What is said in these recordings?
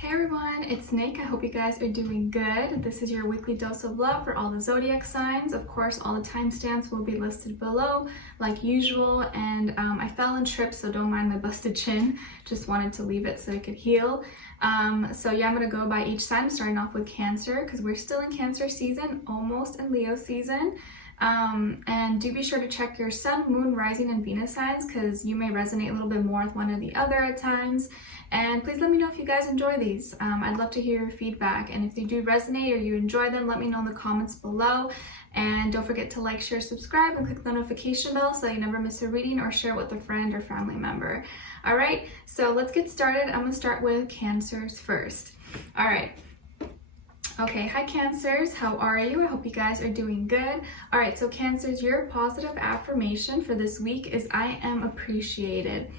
Hey everyone, it's Nick. I hope you guys are doing good. This is your weekly dose of love for all the zodiac signs. Of course, all the timestamps will be listed below like usual, and I fell and tripped, so don't mind my busted chin. Just wanted to leave it so it could heal. So yeah, I'm going to go by each sign, starting off with Cancer because we're still in Cancer season, almost in Leo season. And do be sure to check your Sun, Moon, Rising, and Venus signs because you may resonate a little bit more with one or the other at times. And please let me know if you guys enjoy these. I'd love to hear your feedback, and if you do resonate or you enjoy them, let me know in the comments below. And don't forget to like, share, subscribe, and click the notification bell so you never miss a reading, or share with a friend or family member. All right, so let's get started. I'm gonna start with Cancers first. All right. Okay, hi Cancers, how are you? I hope you guys are doing good. All right, so Cancers, your positive affirmation for this week is I am appreciated.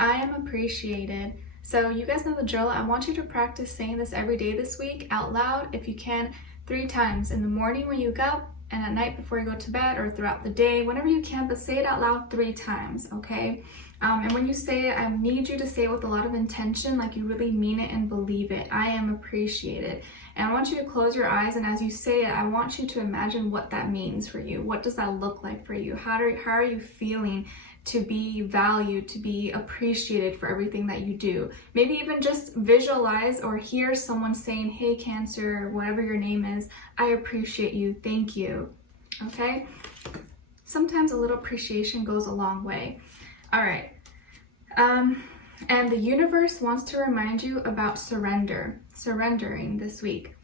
I am appreciated. So you guys know the drill. I want you to practice saying this every day this week out loud, if you can, 3 times. In the morning when you wake up, and at night before you go to bed, or throughout the day, whenever you can, but say it out loud 3 times, okay? And when you say it, I need you to say it with a lot of intention, like you really mean it and believe it. I am appreciated. And I want you to close your eyes, and as you say it, I want you to imagine what that means for you. What does that look like for you? How are you feeling to be valued, to be appreciated for everything that you do? Maybe even just visualize or hear someone saying, hey Cancer, whatever your name is, I appreciate you, thank you, okay? Sometimes a little appreciation goes a long way. All right, and the universe wants to remind you about surrendering this week.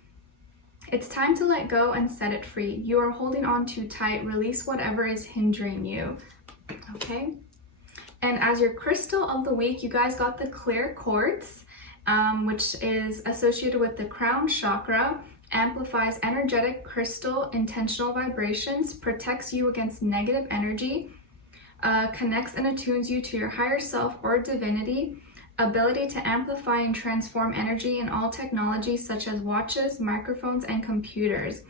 It's time to let go and set it free. You are holding on too tight. Release whatever is hindering you. Okay, and as your crystal of the week, you guys got the clear quartz, which is associated with the crown chakra, amplifies energetic crystal intentional vibrations, protects you against negative energy, connects and attunes you to your higher self or divinity, ability to amplify and transform energy in all technologies such as watches, microphones, and computers.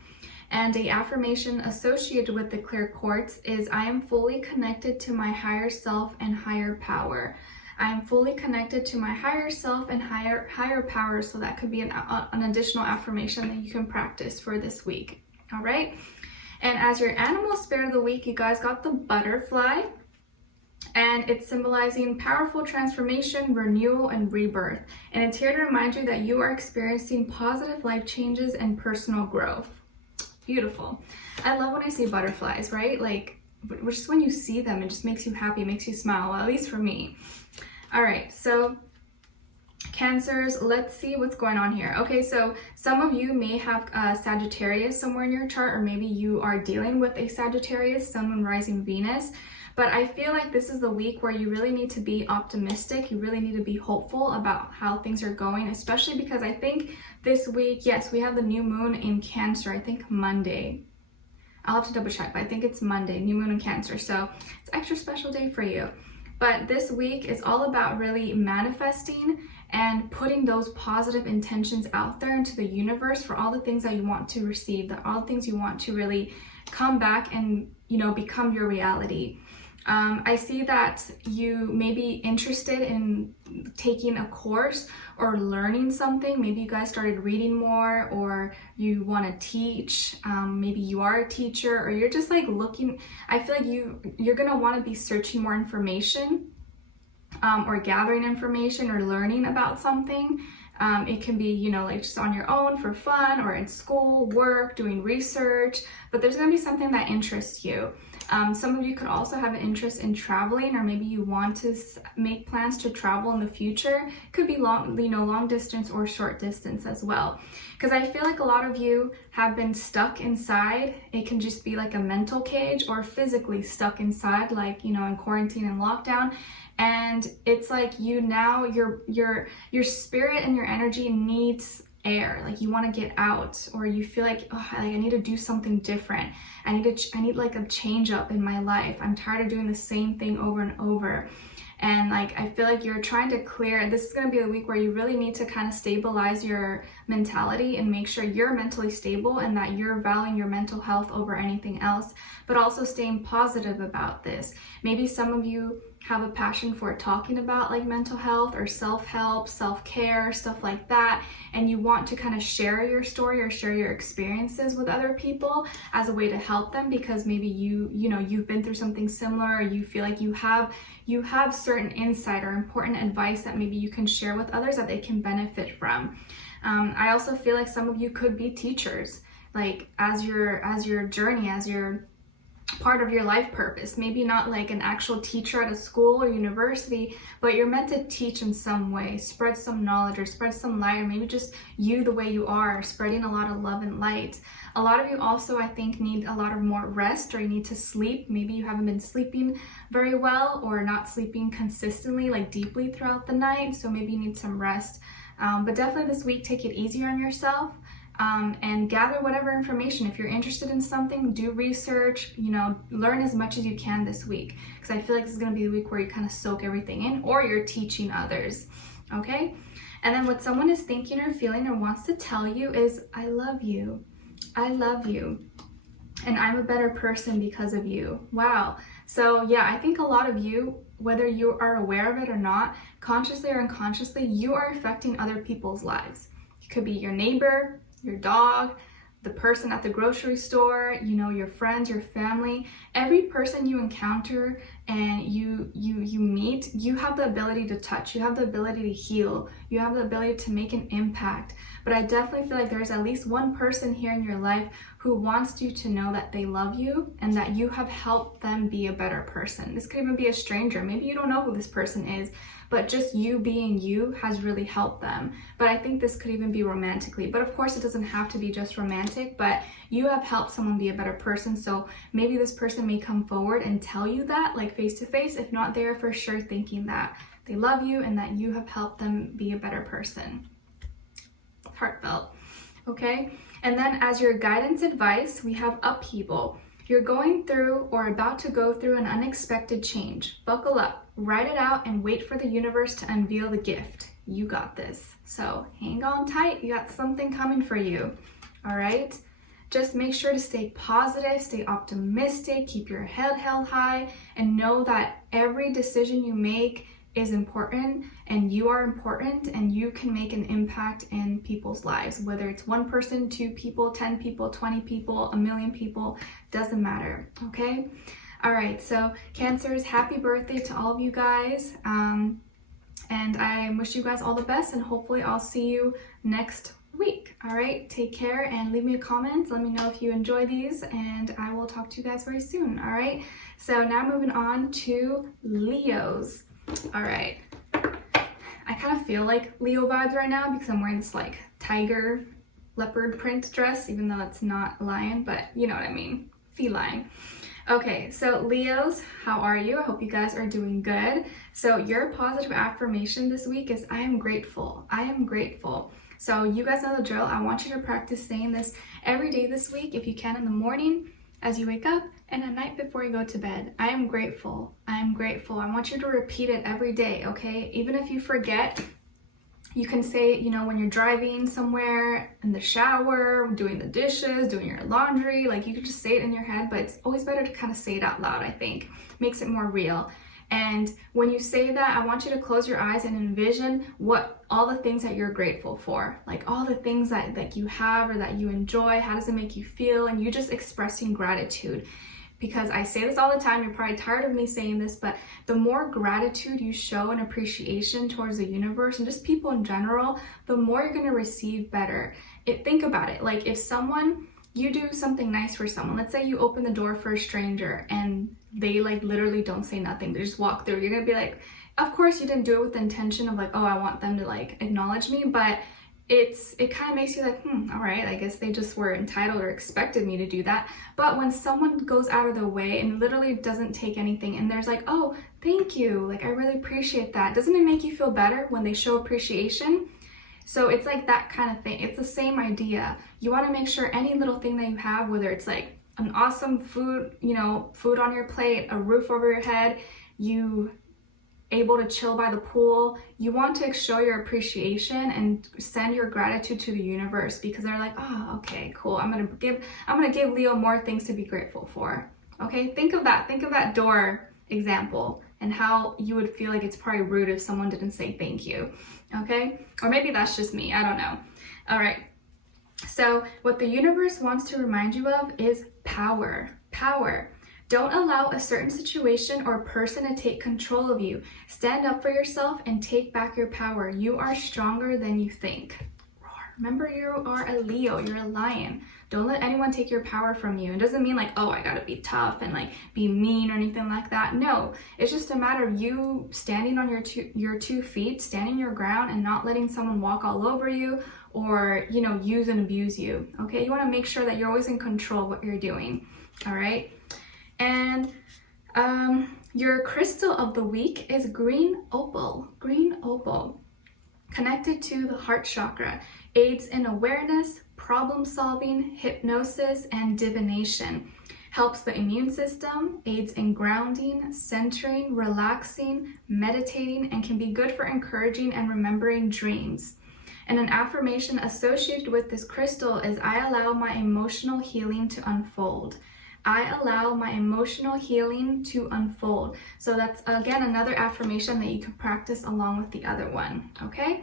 And the affirmation associated with the clear quartz is I am fully connected to my higher self and higher power. I am fully connected to my higher self and higher power. So that could be an additional affirmation that you can practice for this week. All right. And as your animal spirit of the week, you guys got the butterfly, and it's symbolizing powerful transformation, renewal, and rebirth. And it's here to remind you that you are experiencing positive life changes and personal growth. Beautiful. I love when I see butterflies, right? Like, just when you see them, it just makes you happy, makes you smile, well, at least for me. All right, so Cancers, let's see what's going on here. Okay, so some of you may have Sagittarius somewhere in your chart, or maybe you are dealing with a Sagittarius, Sun, Moon, Rising, Venus. But I feel like this is the week where you really need to be optimistic. You really need to be hopeful about how things are going, especially because I think this week, yes, we have the new moon in Cancer, I think Monday. I'll have to double check, but I think it's Monday, new moon in Cancer. So it's an extra special day for you. But this week is all about really manifesting and putting those positive intentions out there into the universe for all the things that you want to receive, all the things you want to really come back and, you know, become your reality. I see that you may be interested in taking a course or learning something. Maybe you guys started reading more, or you want to teach. Maybe you are a teacher, or you're just like looking. I feel like you're going to want to be searching more information, or gathering information or learning about something. It can be, you know, like just on your own for fun, or in school, work, doing research, but there's going to be something that interests you. Some of you could also have an interest in traveling, or maybe you want to make plans to travel in the future. It could be long, you know, long distance or short distance as well. Because I feel like a lot of you have been stuck inside. It can just be like a mental cage, or physically stuck inside, like, you know, in quarantine and lockdown. And it's like your spirit and your energy needs air. Like you want to get out, or you feel like, oh, I need to do something different. I need like a change up in my life. I'm tired of doing the same thing over and over. And like, I feel like you're trying to clear, this is going to be the week where you really need to kind of stabilize your mentality and make sure you're mentally stable, and that you're valuing your mental health over anything else, but also staying positive about this. Maybe some of you have a passion for talking about like mental health or self-help, self-care, stuff like that, and you want to kind of share your story or share your experiences with other people as a way to help them, because maybe you've been through something similar, or you feel like you have certain insight or important advice that maybe you can share with others that they can benefit from. I also feel like some of you could be teachers, like as your journey, as your part of your life purpose. Maybe not like an actual teacher at a school or university, but you're meant to teach in some way, spread some knowledge or spread some light, or maybe just you the way you are, spreading a lot of love and light. A lot of you also, I think, need a lot of more rest, or you need to sleep. Maybe you haven't been sleeping very well, or not sleeping consistently, like deeply throughout the night, so maybe you need some rest. But definitely this week, take it easier on yourself. And gather whatever information. If you're interested in something, do research, learn as much as you can this week, because I feel like this is going to be the week where you kind of soak everything in, or you're teaching others, okay? And then what someone is thinking or feeling or wants to tell you is, I love you, and I'm a better person because of you. Wow. So yeah, I think a lot of you, whether you are aware of it or not, consciously or unconsciously, you are affecting other people's lives. It could be your neighbor, your dog, the person at the grocery store, your friends, your family. Every person you encounter and you meet, you have the ability to touch, you have the ability to heal, you have the ability to make an impact. But I definitely feel like there's at least one person here in your life who wants you to know that they love you and that you have helped them be a better person. This could even be a stranger. Maybe you don't know who this person is, but just you being you has really helped them. But I think this could even be romantically. But of course, it doesn't have to be just romantic, but you have helped someone be a better person. So maybe this person may come forward and tell you that, like face to face. If not, they're for sure thinking that they love you and that you have helped them be a better person. Heartfelt. Okay. And then as your guidance advice, we have upheaval. You're going through or about to go through an unexpected change. Buckle up, write it out, and wait for the universe to unveil the gift. You got this. So hang on tight. You got something coming for you. All right. Just make sure to stay positive, stay optimistic, keep your head held high, and know that every decision you make is important, and you are important, and you can make an impact in people's lives, whether it's one person, 2 people, 10 people, 20 people, a million people, doesn't matter. Okay. All right, so Cancers, happy birthday to all of you guys, and I wish you guys all the best, and hopefully I'll see you next week. All right, take care and leave me a comment. Let me know if you enjoy these, and I will talk to you guys very soon. All right, so now moving on to Leos. All right, I kind of feel like Leo vibes right now because I'm wearing this like tiger leopard print dress, even though it's not a lion, but you know what I mean, feline. Okay, so Leos, how are you? I hope you guys are doing good. So your positive affirmation this week is, I am grateful. I am grateful. So you guys know the drill. I want you to practice saying this every day this week, if you can, in the morning, as you wake up, and at night before you go to bed. I am grateful. I am grateful. I want you to repeat it every day, okay? Even if you forget, you can say it, when you're driving somewhere, in the shower, doing the dishes, doing your laundry, like you could just say it in your head, but it's always better to kind of say it out loud, I think. Makes it more real. And when you say that, I want you to close your eyes and envision all the things that you're grateful for, like all the things that you have or that you enjoy. How does it make you feel? And you just expressing gratitude. Because I say this all the time, you're probably tired of me saying this, but the more gratitude you show and appreciation towards the universe and just people in general, the more you're going to receive better. Think about it. Like if you do something nice for someone, let's say you open the door for a stranger and they like literally don't say nothing, they just walk through, you're gonna be like, of course you didn't do it with the intention of like, oh, I want them to like acknowledge me, but it kind of makes you like, all right, I guess they just were entitled or expected me to do that. But when someone goes out of their way and literally doesn't take anything and there's like, oh, thank you, like I really appreciate that, doesn't it make you feel better when they show appreciation? So it's like that kind of thing. It's the same idea. You want to make sure any little thing that you have, whether it's like an awesome food, food on your plate, a roof over your head, you able to chill by the pool, you want to show your appreciation and send your gratitude to the universe, because they're like, oh, okay, cool. I'm gonna give Leo more things to be grateful for. Okay, think of that door example. and how you would feel like it's probably rude if someone didn't say thank you, okay? Or maybe that's just me, I don't know. All right, so what the universe wants to remind you of is power. Power. Don't allow a certain situation or person to take control of you. Stand up for yourself and take back your power. You are stronger than you think. Remember, you are a Leo, you're a lion. Don't let anyone take your power from you. It doesn't mean like, oh, I gotta be tough and like be mean or anything like that. No, it's just a matter of you standing on your two feet, standing your ground and not letting someone walk all over you or, you know, use and abuse you, okay? You wanna make sure that you're always in control of what you're doing, all right? And your crystal of the week is green opal. Green opal, connected to the heart chakra, aids in awareness, problem solving, hypnosis, and divination. Helps the immune system, aids in grounding, centering, relaxing, meditating, and can be good for encouraging and remembering dreams. And an affirmation associated with this crystal is, I allow my emotional healing to unfold. I allow my emotional healing to unfold. So that's, again, another affirmation that you can practice along with the other one, okay?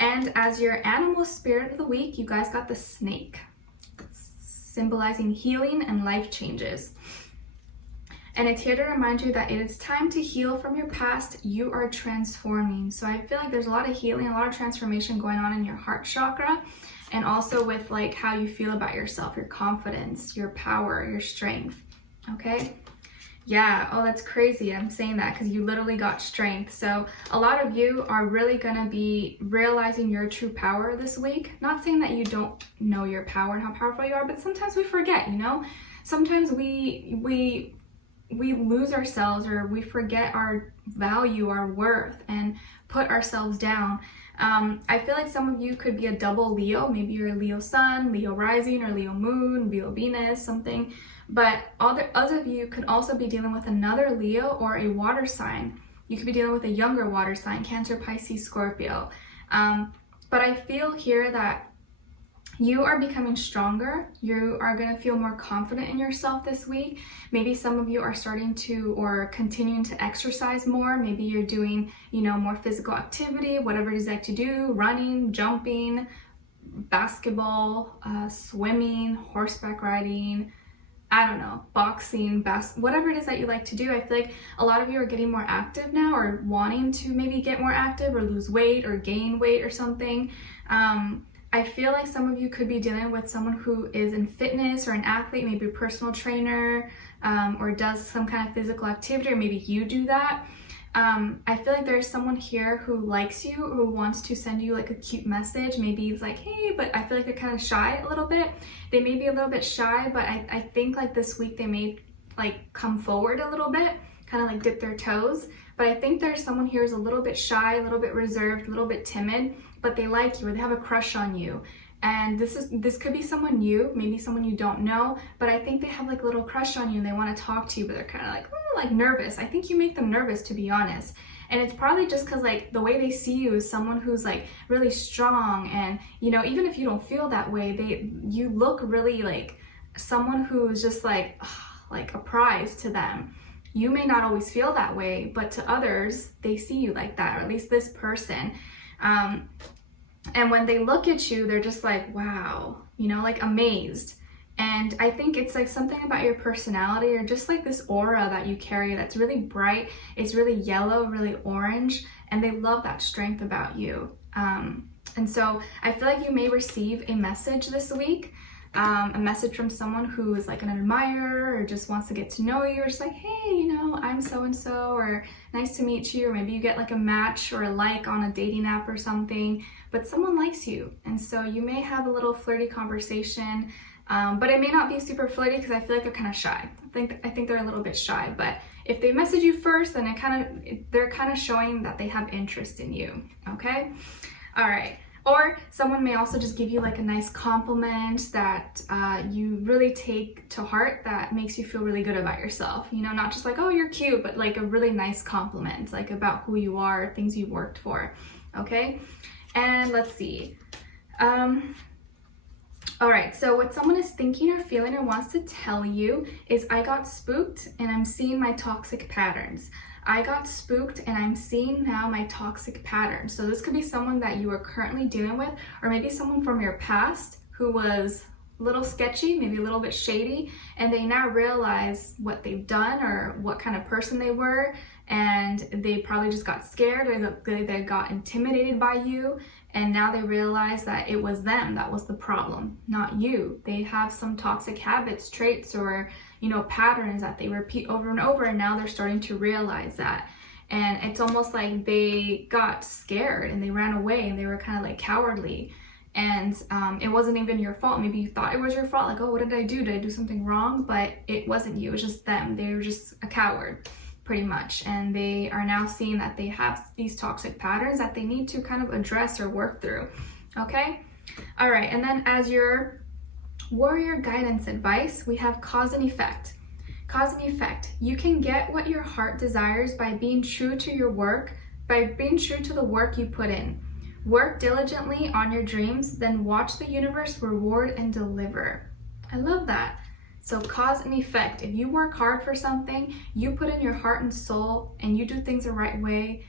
And as your animal spirit of the week, you guys got the snake, symbolizing healing and life changes. And it's here to remind you that it is time to heal from your past. You are transforming. So I feel like there's a lot of healing, a lot of transformation going on in your heart chakra, and also with like how you feel about yourself, your confidence, your power, your strength, okay? Yeah, oh, that's crazy. I'm saying that because you literally got strength. So a lot of you are really gonna be realizing your true power this week. Not saying that you don't know your power and how powerful you are, but sometimes we forget, you know? Sometimes we lose ourselves, or we forget our value, our worth, and put ourselves down. I feel like some of you could be a double Leo. Maybe you're a Leo sun, Leo rising, or Leo moon, Leo Venus, something. But others of you could also be dealing with another Leo or a water sign. You could be dealing with a younger water sign, Cancer, Pisces, Scorpio. But I feel here that you are becoming stronger. You are going to feel more confident in yourself this week. Maybe some of you are starting to or continuing to exercise more. Maybe you're doing, you know, more physical activity, whatever it is that you do, running, jumping, basketball, swimming, horseback riding, I don't know, boxing, whatever it is that you like to do. I feel like a lot of you are getting more active now, or wanting to maybe get more active or lose weight or gain weight or something. I feel like some of you could be dealing with someone who is in fitness or an athlete, maybe a personal trainer, or does some kind of physical activity, or maybe you do that. I feel like there's someone here who likes you, who wants to send you like a cute message. Maybe it's like, hey, but I feel like they're kind of shy a little bit. They may be a little bit shy, but I think like this week they may like come forward a little bit, kind of like dip their toes. But I think there's someone here who's a little bit shy, a little bit reserved, a little bit timid, but they like you or they have a crush on you. And this could be someone new, maybe someone you don't know, but I think they have like a little crush on you and they want to talk to you, but they're kind of like nervous. I think you make them nervous, to be honest. And it's probably just because like the way they see you is someone who's like really strong, and you know, even if you don't feel that way, you look really like someone who's just like a prize to them. You may not always feel that way, but to others, they see you like that, or at least this person. And when they look at you, they're just like, wow, you know, like amazed. And I think it's like something about your personality, or just like this aura that you carry that's really bright. It's really yellow, really orange, and they love that strength about you. And so I feel like you may receive a message this week, a message from someone who is like an admirer or just wants to get to know you, or just like, hey, you know, I'm so-and-so, or nice to meet you, or maybe you get like a match or a like on a dating app or something, but someone likes you. And so you may have a little flirty conversation, but it may not be super flirty because I feel like they're kind of shy. I think they're a little bit shy, but if they message you first, then they're kind of showing that they have interest in you, okay? All right. Or someone may also just give you like a nice compliment that you really take to heart, that makes you feel really good about yourself. You know, not just like, oh, you're cute, but like a really nice compliment, like about who you are, things you worked for, okay? And let's see. All right, so what someone is thinking or feeling or wants to tell you is, I got spooked and I'm seeing my toxic patterns. I got spooked and I'm seeing now my toxic pattern. So this could be someone that you are currently dealing with, or maybe someone from your past who was a little sketchy, maybe a little bit shady, and they now realize what they've done or what kind of person they were, and they probably just got scared or they got intimidated by you, and now they realize that it was them that was the problem, not you. They have some toxic habits, traits, or patterns that they repeat over and over, and now they're starting to realize that. And it's almost like they got scared and they ran away and they were kind of like cowardly, and it wasn't even your fault. Maybe you thought it was your fault, like, oh, what did I do? Did I do something wrong? But it wasn't you, it was just them. They were just a coward, pretty much, and they are now seeing that they have these toxic patterns that they need to kind of address or work through. Okay, all right. And then as your warrior guidance advice, we have cause and effect. Cause and effect. You can get what your heart desires by being true to your work, by being true to the work you put in. Work diligently on your dreams, then watch the universe reward and deliver. I love that. So cause and effect. If you work hard for something, you put in your heart and soul, and you do things the right way,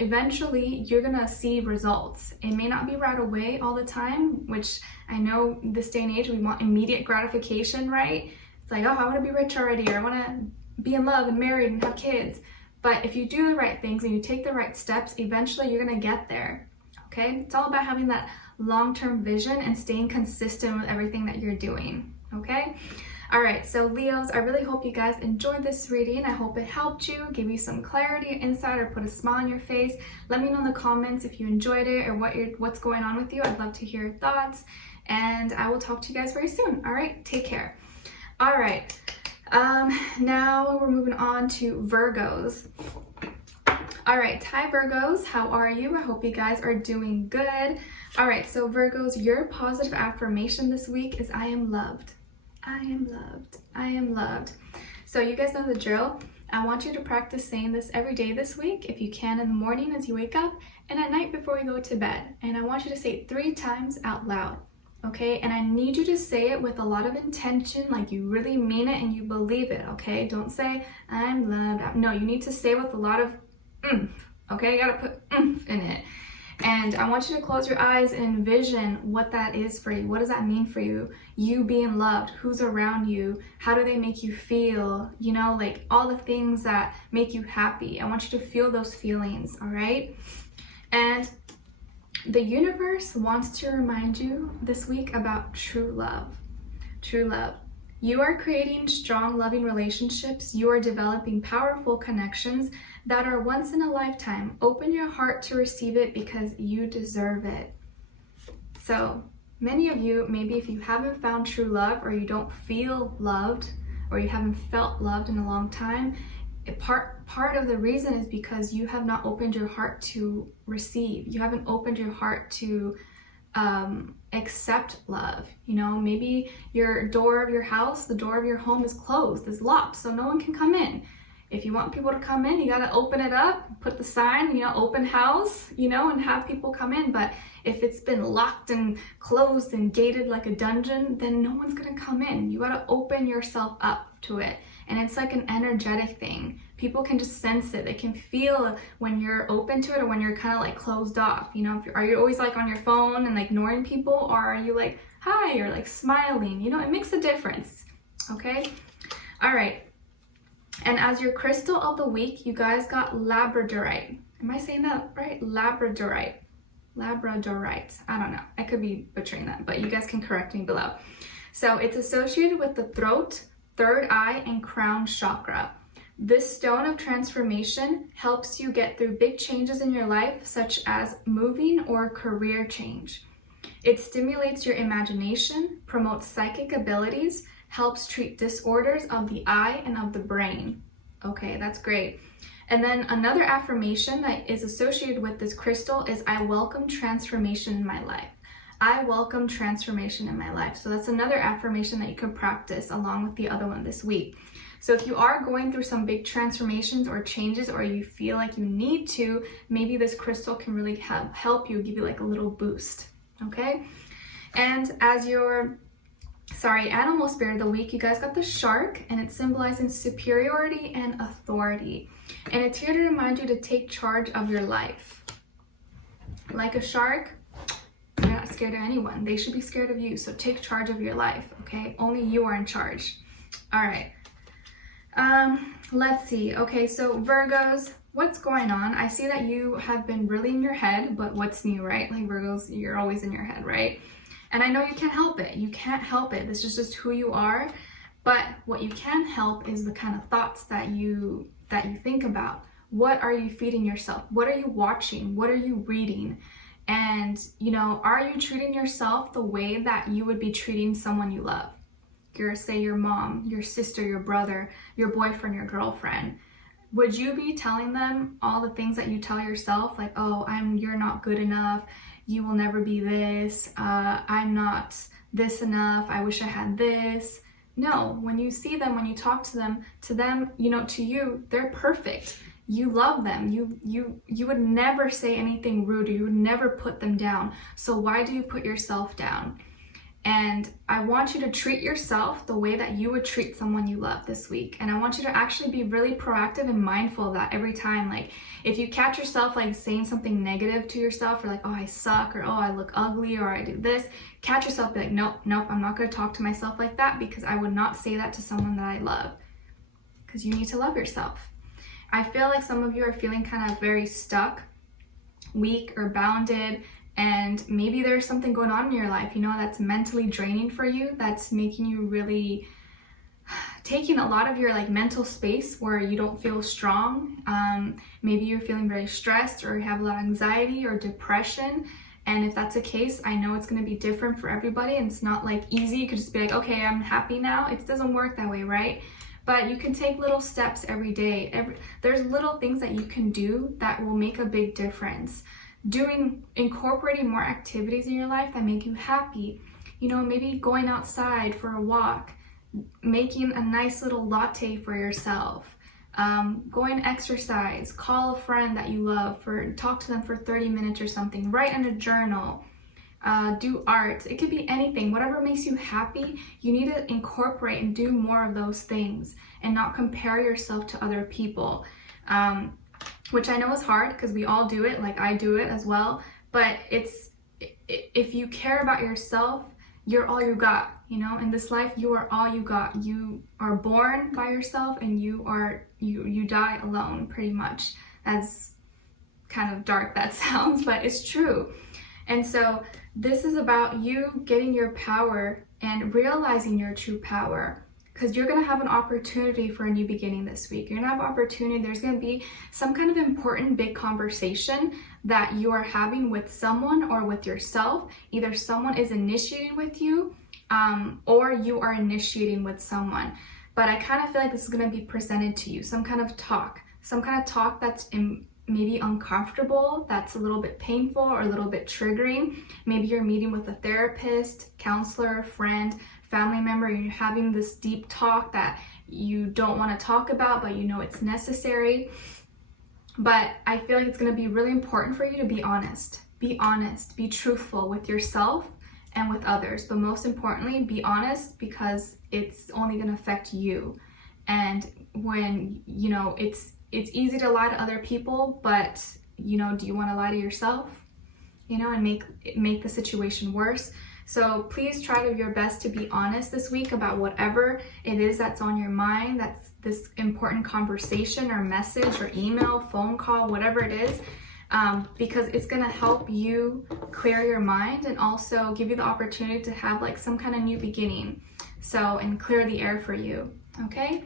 eventually you're gonna see results. It may not be right away all the time, which I know this day and age, we want immediate gratification, right? It's like, oh, I wanna be rich already, or I wanna be in love and married and have kids. But if you do the right things and you take the right steps, eventually you're gonna get there, okay? It's all about having that long-term vision and staying consistent with everything that you're doing, okay? All right, so Leos, I really hope you guys enjoyed this reading. I hope it helped you, give you some clarity, insight, or put a smile on your face. Let me know in the comments if you enjoyed it or what's going on with you. I'd love to hear your thoughts, and I will talk to you guys very soon. All right, take care. All right, now we're moving on to Virgos. All right, hi Virgos, how are you? I hope you guys are doing good. All right, so Virgos, your positive affirmation this week is I am loved. I am loved. I am loved. So you guys know the drill. I want you to practice saying this every day this week, if you can, in the morning as you wake up and at night before you go to bed. And I want you to say it 3 times out loud, okay? And I need you to say it with a lot of intention, like you really mean it and you believe it, okay? Don't say, I'm loved. No, you need to say it with a lot of oomph, okay? You gotta put oomph in it. And I want you to close your eyes and envision what that is for you. What does that mean for you? You being loved, who's around you, how do they make you feel? Like all the things that make you happy. I want you to feel those feelings, all right? And the universe wants to remind you this week about true love. True love. You are creating strong, loving relationships. You are developing powerful connections that are once in a lifetime. Open your heart to receive it because you deserve it. So many of you, maybe if you haven't found true love, or you don't feel loved, or you haven't felt loved in a long time, part of the reason is because you have not opened your heart to receive. You haven't opened your heart to accept love. Maybe your door of your house, the door of your home is closed, is locked, so no one can come in. If you want people to come in, you gotta open it up, put the sign, open house, and have people come in. But if it's been locked and closed and gated like a dungeon, then no one's gonna come in. You gotta open yourself up to it. And it's like an energetic thing. People can just sense it. They can feel when you're open to it or when you're kind of like closed off. Are you always like on your phone and like ignoring people, or are you like, hi, or like smiling? It makes a difference, okay? All right. And as your crystal of the week, you guys got labradorite. Am I saying that right? Labradorite. I don't know. I could be butchering that, but you guys can correct me below. So it's associated with the throat, third eye, and crown chakra. This stone of transformation helps you get through big changes in your life, such as moving or career change. It stimulates your imagination, promotes psychic abilities, helps treat disorders of the eye and of the brain. Okay, that's great. And then another affirmation that is associated with this crystal is I welcome transformation in my life. I welcome transformation in my life. So that's another affirmation that you can practice along with the other one this week. So if you are going through some big transformations or changes, or you feel like you need to, maybe this crystal can really help you, give you like a little boost, okay? And as your animal spirit of the week, you guys got the shark, and it's symbolizing superiority and authority. And it's here to remind you to take charge of your life. Like a shark, you're not scared of anyone. They should be scared of you. So take charge of your life, okay? Only you are in charge. All right. Let's see. Okay, so Virgos, what's going on? I see that you have been really in your head, but what's new, right? Like Virgos, you're always in your head, right? And I know you can't help it. You can't help it. This is just who you are. But what you can help is the kind of thoughts that you think about. What are you feeding yourself? What are you watching? What are you reading? And, you know, are you treating yourself the way that you would be treating someone you love? Say your mom, your sister, your brother, your boyfriend, your girlfriend. Would you be telling them all the things that you tell yourself? Like, oh, you're not good enough. You will never be this. I'm not this enough. I wish I had this. No, when you see them, when you talk to them, you know, to you, they're perfect. You love them. You would never say anything rude. You would never put them down. So why do you put yourself down? And I want you to treat yourself the way that you would treat someone you love this week. And I want you to actually be really proactive and mindful of that every time. Like if you catch yourself like saying something negative to yourself, or like, oh, I suck, or oh, I look ugly, or I do this, catch yourself, be like, nope, I'm not going to talk to myself like that, because I would not say that to someone that I love. Because you need to love yourself. I feel like some of you are feeling kind of very stuck, weak, or bounded. And maybe there's something going on in your life, you know, that's mentally draining for you, that's making you really taking a lot of your like mental space where you don't feel strong. Maybe you're feeling very stressed, or you have a lot of anxiety or depression. And if that's the case, I know it's going to be different for everybody, and it's not like easy. You could just be like, okay, I'm happy now. It doesn't work that way, right? But you can take little steps every day. There's little things that you can do that will make a big difference. Incorporating more activities in your life that make you happy. You know, maybe going outside for a walk, making a nice little latte for yourself, going exercise, call a friend that you love, talk to them for 30 minutes or something, write in a journal, do art. It could be anything. Whatever makes you happy, you need to incorporate and do more of those things, and not compare yourself to other people. Which I know is hard, because we all do it, like I do it as well. But if you care about yourself, you're all you got. You know, in this life, you are all you got. You are born by yourself, and you die alone, pretty much. As kind of dark that sounds, but it's true. And so this is about you getting your power and realizing your true power. Because you're going to have an opportunity for a new beginning this week. You're going to have opportunity. There's going to be some kind of important big conversation that you are having with someone or with yourself. Either someone is initiating with you, or you are initiating with someone. But I kind of feel like this is going to be presented to you. Some kind of talk that's maybe uncomfortable, that's a little bit painful or a little bit triggering. Maybe you're meeting with a therapist, counselor, friend, family member. You're having this deep talk that you don't want to talk about, but you know it's necessary. But I feel like it's going to be really important for you to be honest. Be honest, be truthful with yourself and with others. But most importantly, be honest, because it's only going to affect you. And when, you know, it's easy to lie to other people, but, you know, do you want to lie to yourself? You know, and make the situation worse. So please try to your best to be honest this week about whatever it is that's on your mind, that's this important conversation or message or email, phone call, whatever it is, because it's going to help you clear your mind and also give you the opportunity to have like some kind of new beginning. So, and clear the air for you, okay?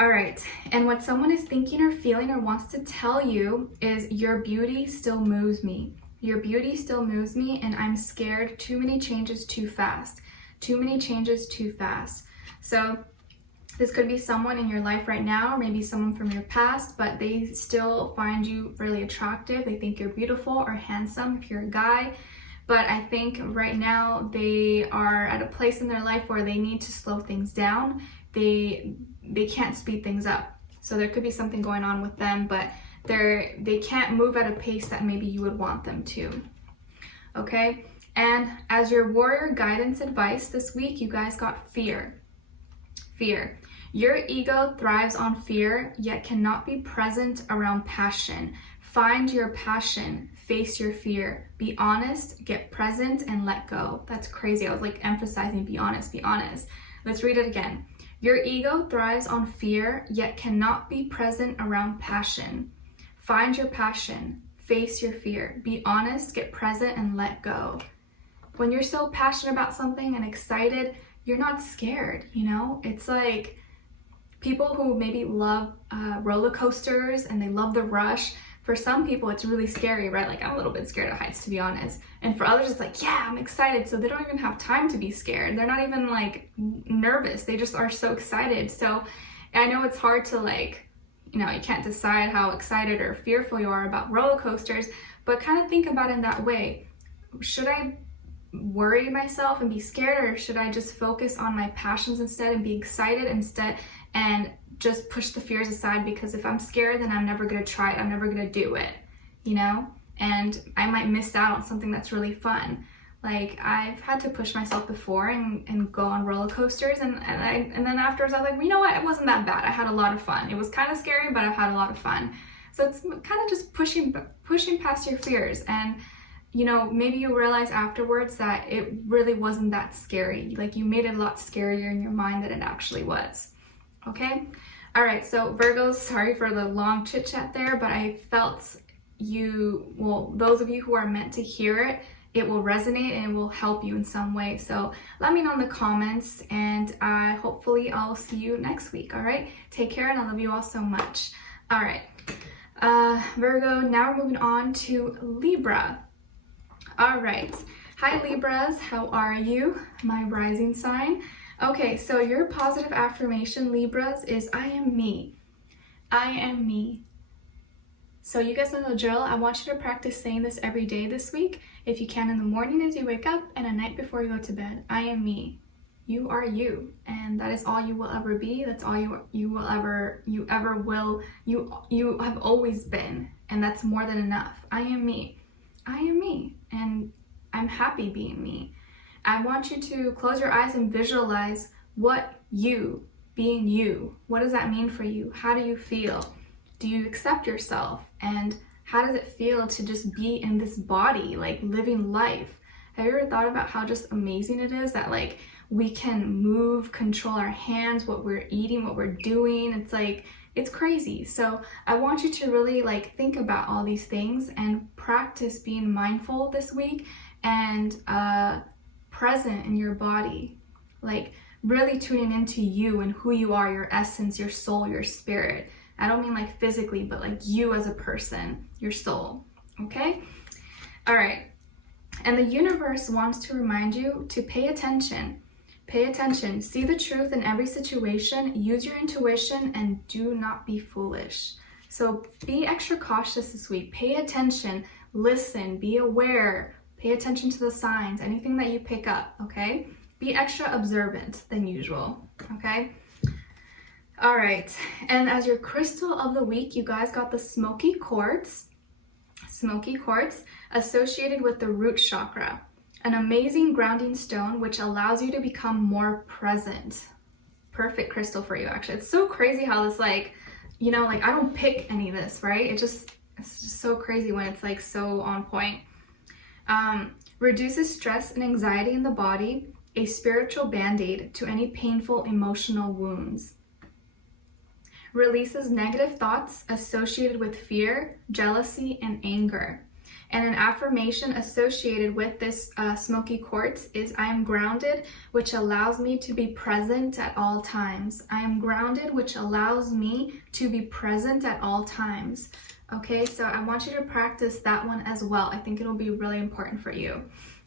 All right, and what someone is thinking or feeling or wants to tell you is, your beauty still moves me. Your beauty still moves me, and I'm scared. Too many changes too fast. Too many changes too fast. So this could be someone in your life right now, or maybe someone from your past, but they still find you really attractive. They think you're beautiful or handsome if you're a guy. But I think right now they are at a place in their life where they need to slow things down. They can't speed things up. So there could be something going on with them, but they can't move at a pace that maybe you would want them to. Okay? And as your warrior guidance advice this week, you guys got fear. Fear. Your ego thrives on fear, yet cannot be present around passion. Find your passion, face your fear, be honest, get present, and let go. That's crazy. I was like emphasizing be honest, be honest. Let's read it again. Your ego thrives on fear, yet cannot be present around passion. Find your passion, face your fear, be honest, get present, and let go. When you're so passionate about something and excited, you're not scared, you know? It's like people who maybe love roller coasters and they love the rush. For some people, it's really scary, right? Like, I'm a little bit scared of heights, to be honest. And for others, it's like, yeah, I'm excited. So they don't even have time to be scared. They're not even like nervous. They just are so excited. So I know it's hard to like, you know, you can't decide how excited or fearful you are about roller coasters, but kind of think about it in that way. Should I worry myself and be scared, or should I just focus on my passions instead and be excited instead and just push the fears aside? Because if I'm scared, then I'm never going to try it. I'm never going to do it, you know? And I might miss out on something that's really fun. Like, I've had to push myself before and go on roller coasters, and then afterwards I was like, well, you know what? It wasn't that bad. I had a lot of fun. It was kind of scary, but I've had a lot of fun. So it's kind of just pushing past your fears. And you know, maybe you realize afterwards that it really wasn't that scary. Like, you made it a lot scarier in your mind than it actually was. Okay? All right, so Virgos, sorry for the long chit chat there, but I felt those of you who are meant to hear it, it will resonate and it will help you in some way. So let me know in the comments, and hopefully I'll see you next week. All right? Take care, and I love you all so much. All right. Virgo, now we're moving on to Libra. All right. Hi, Libras. How are you? My rising sign. Okay, so your positive affirmation, Libras, is I am me. I am me. So you guys know the drill. I want you to practice saying this every day this week. If you can, in the morning as you wake up, and at night before you go to bed. I am me. You are you, and that is all you will ever be. That's all you have always been, and that's more than enough. I am me. I am me, and I'm happy being me. I want you to close your eyes and visualize what you, being you, what does that mean for you? How do you feel? Do you accept yourself? And how does it feel to just be in this body, like living life? Have you ever thought about how just amazing it is that like we can move, control our hands, what we're eating, what we're doing? It's like, it's crazy. So I want you to really like think about all these things and practice being mindful this week and present in your body. Like really tuning into you and who you are, your essence, your soul, your spirit. I don't mean like physically, but like you as a person, your soul. Okay? All right. And the universe wants to remind you to pay attention. Pay attention, see the truth in every situation, use your intuition, and do not be foolish. So be extra cautious this week. Pay attention, listen, be aware, pay attention to the signs, anything that you pick up, okay? Be extra observant than usual, okay? All right, and as your crystal of the week, you guys got the smoky quartz associated with the root chakra. An amazing grounding stone which allows you to become more present. Perfect crystal for you, actually. It's so crazy how this like, you know, like I don't pick any of this, right? It's just so crazy when it's like so on point. Reduces stress and anxiety in the body, a spiritual band-aid to any painful emotional wounds. Releases negative thoughts associated with fear, jealousy, and anger. And an affirmation associated with this smoky quartz is I am grounded, which allows me to be present at all times. I am grounded, which allows me to be present at all times. Okay, so I want you to practice that one as well. I think it'll be really important for you.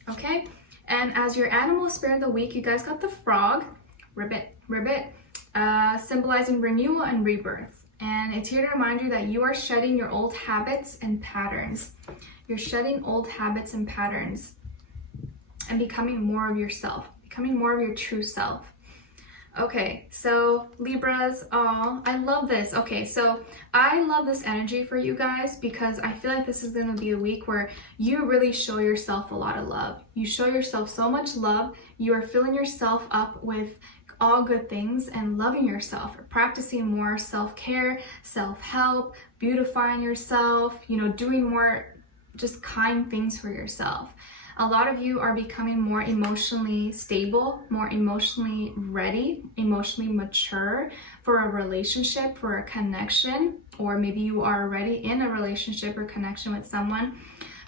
Okay, and as your animal spirit of the week, you guys got the frog, ribbit, symbolizing renewal and rebirth. And it's here to remind you that you are shedding your old habits and patterns. You're shedding old habits and patterns and becoming more of yourself, becoming more of your true self. Okay, so Libras, oh, I love this. Okay, so I love this energy for you guys because I feel like this is going to be a week where you really show yourself a lot of love. You show yourself so much love. You are filling yourself up with all good things and loving yourself, practicing more self-care, self-help, beautifying yourself, you know, doing more just kind things for yourself. A lot of you are becoming more emotionally stable, more emotionally ready, emotionally mature for a relationship, for a connection, or maybe you are already in a relationship or connection with someone.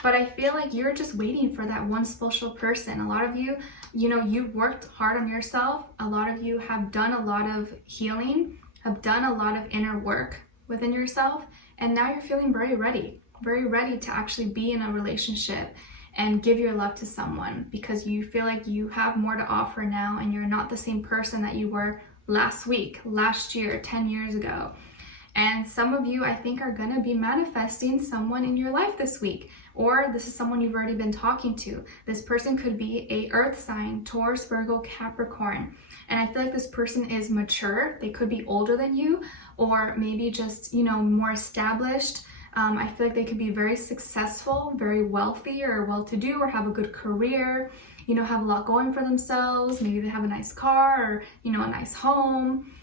But I feel like you're just waiting for that one special person. A lot of you, you know, you've worked hard on yourself. A lot of you have done a lot of healing, have done a lot of inner work within yourself, and now you're feeling very ready to actually be in a relationship and give your love to someone because you feel like you have more to offer now and you're not the same person that you were last week, last year, 10 years ago. And some of you, I think, are going to be manifesting someone in your life this week, or this is someone you've already been talking to. This person could be a earth sign, Taurus, Virgo, Capricorn. And I feel like this person is mature. They could be older than you, or maybe just, you know, more established. I feel like they could be very successful, very wealthy or well-to-do, or have a good career, you know, have a lot going for themselves. Maybe they have a nice car or, you know, a nice home.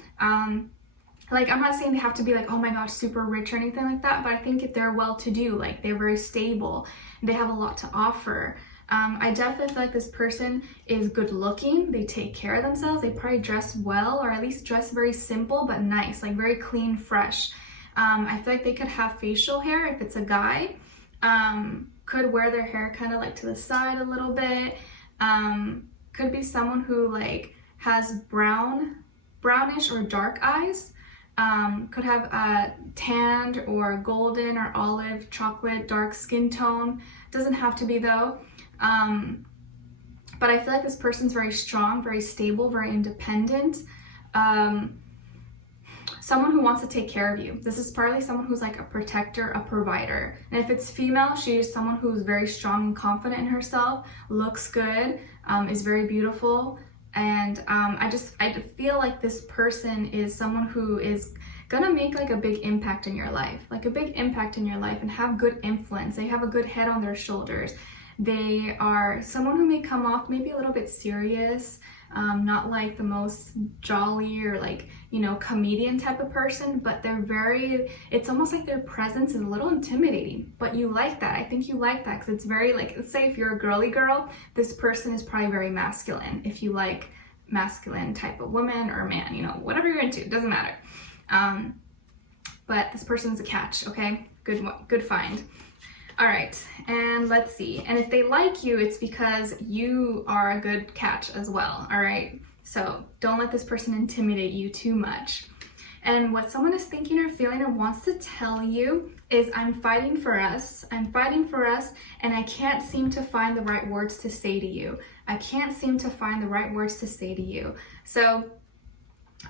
Like, I'm not saying they have to be like, oh my gosh, super rich or anything like that, but I think if they're well-to-do, like they're very stable, they have a lot to offer. I definitely feel like this person is good looking. They take care of themselves. They probably dress well, or at least dress very simple but nice, like very clean, fresh. I feel like they could have facial hair if it's a guy, could wear their hair kind of like to the side a little bit, could be someone who like has brownish or dark eyes, could have a tanned or golden or olive, chocolate, dark skin tone. Doesn't have to be though. But I feel like this person's very strong, very stable, very independent. Someone who wants to take care of you. This is partly someone who's like a protector, a provider. And if it's female, she's someone who's very strong and confident in herself, looks good, is very beautiful. And I feel like this person is someone who is gonna make like a big impact in your life, and have good influence. They have a good head on their shoulders. They are someone who may come off maybe a little bit serious, not like the most jolly or like, you know, comedian type of person, but it's almost like their presence is a little intimidating, but you like that. I think you like that because it's very like, let's say if you're a girly girl, this person is probably very masculine. If you like masculine type of woman or man, you know, whatever you're into, it doesn't matter. But this person's a catch, okay? Good find. All right, and let's see. And if they like you, it's because you are a good catch as well, all right? So don't let this person intimidate you too much. And what someone is thinking or feeling or wants to tell you is, I'm fighting for us, and I can't seem to find the right words to say to you. So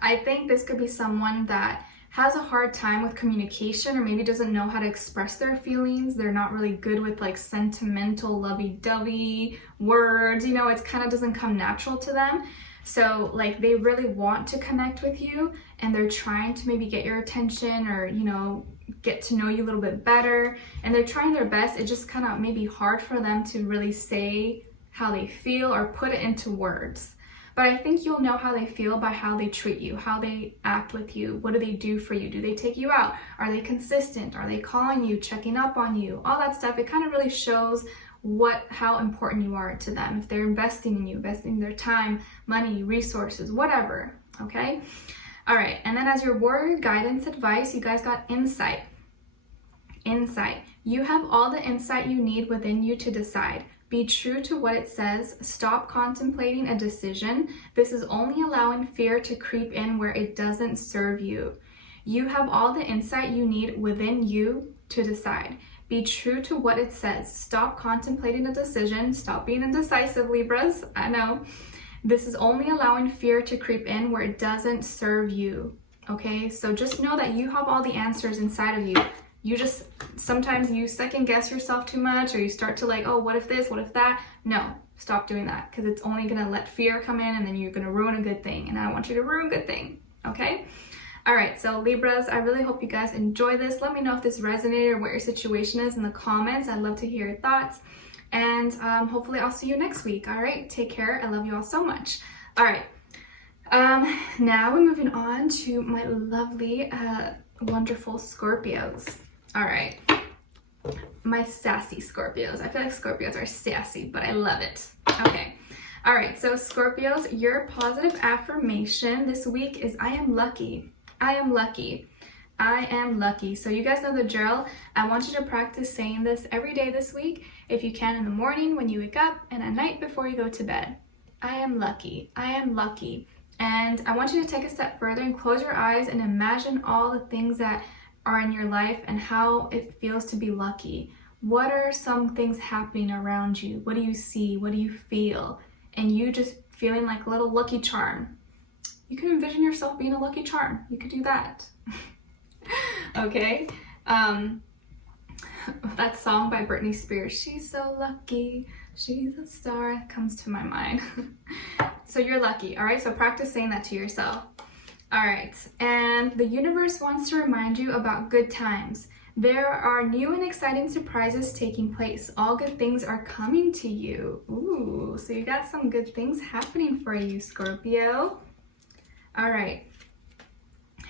I think this could be someone that has a hard time with communication, or maybe doesn't know how to express their feelings. They're not really good with like sentimental, lovey-dovey words, you know, it kind of doesn't come natural to them. So like they really want to connect with you and they're trying to maybe get your attention or, you know, get to know you a little bit better, and they're trying their best. It's just kind of maybe hard for them to really say how they feel or put it into words. But I think you'll know how they feel by how they treat you, how they act with you. What do they do for you? Do they take you out? Are they consistent? Are they calling you, checking up on you? All that stuff. It kind of really shows how important you are to them. If they're investing in you, investing their time, money, resources, whatever, okay? All right, and then as your warrior guidance advice, you guys got insight. Insight. You have all the insight you need within you to decide. Be true to what it says. Stop contemplating a decision. This is only allowing fear to creep in where it doesn't serve you. You have all the insight you need within you to decide. Be true to what it says. Stop contemplating a decision. Stop being indecisive, Libras. I know. This is only allowing fear to creep in where it doesn't serve you. Okay, so just know that you have all the answers inside of you. sometimes you second guess yourself too much, or you start to like, oh, what if this, what if that? No, stop doing that, because it's only gonna let fear come in, and then you're gonna ruin a good thing, and I don't want you to ruin a good thing, okay? All right, so Libras, I really hope you guys enjoy this. Let me know if this resonated or what your situation is in the comments. I'd love to hear your thoughts, and hopefully I'll see you next week. All right, take care. I love you all so much. All right, now we're moving on to my lovely, wonderful Scorpios. All right, my sassy Scorpios. I feel like Scorpios are sassy, but I love it. Okay. All right, so Scorpios, your positive affirmation this week is I am lucky. I am lucky. I am lucky. So you guys know the drill. I want you to practice saying this every day this week, if you can, in the morning when you wake up, and at night before you go to bed. I am lucky. I am lucky. And I want you to take a step further and close your eyes and imagine all the things that are in your life and how it feels to be lucky. What are some things happening around you? What do you see? What do you feel? And you just feeling like a little lucky charm. You can envision yourself being a lucky charm. You could do that. Okay? That song by Britney Spears, she's so lucky, she's a star, comes to my mind. So you're lucky, all right? So practice saying that to yourself. All right, and the universe wants to remind you about good times. There are new and exciting surprises taking place. All good things are coming to you. Ooh, so you got some good things happening for you, Scorpio. All right.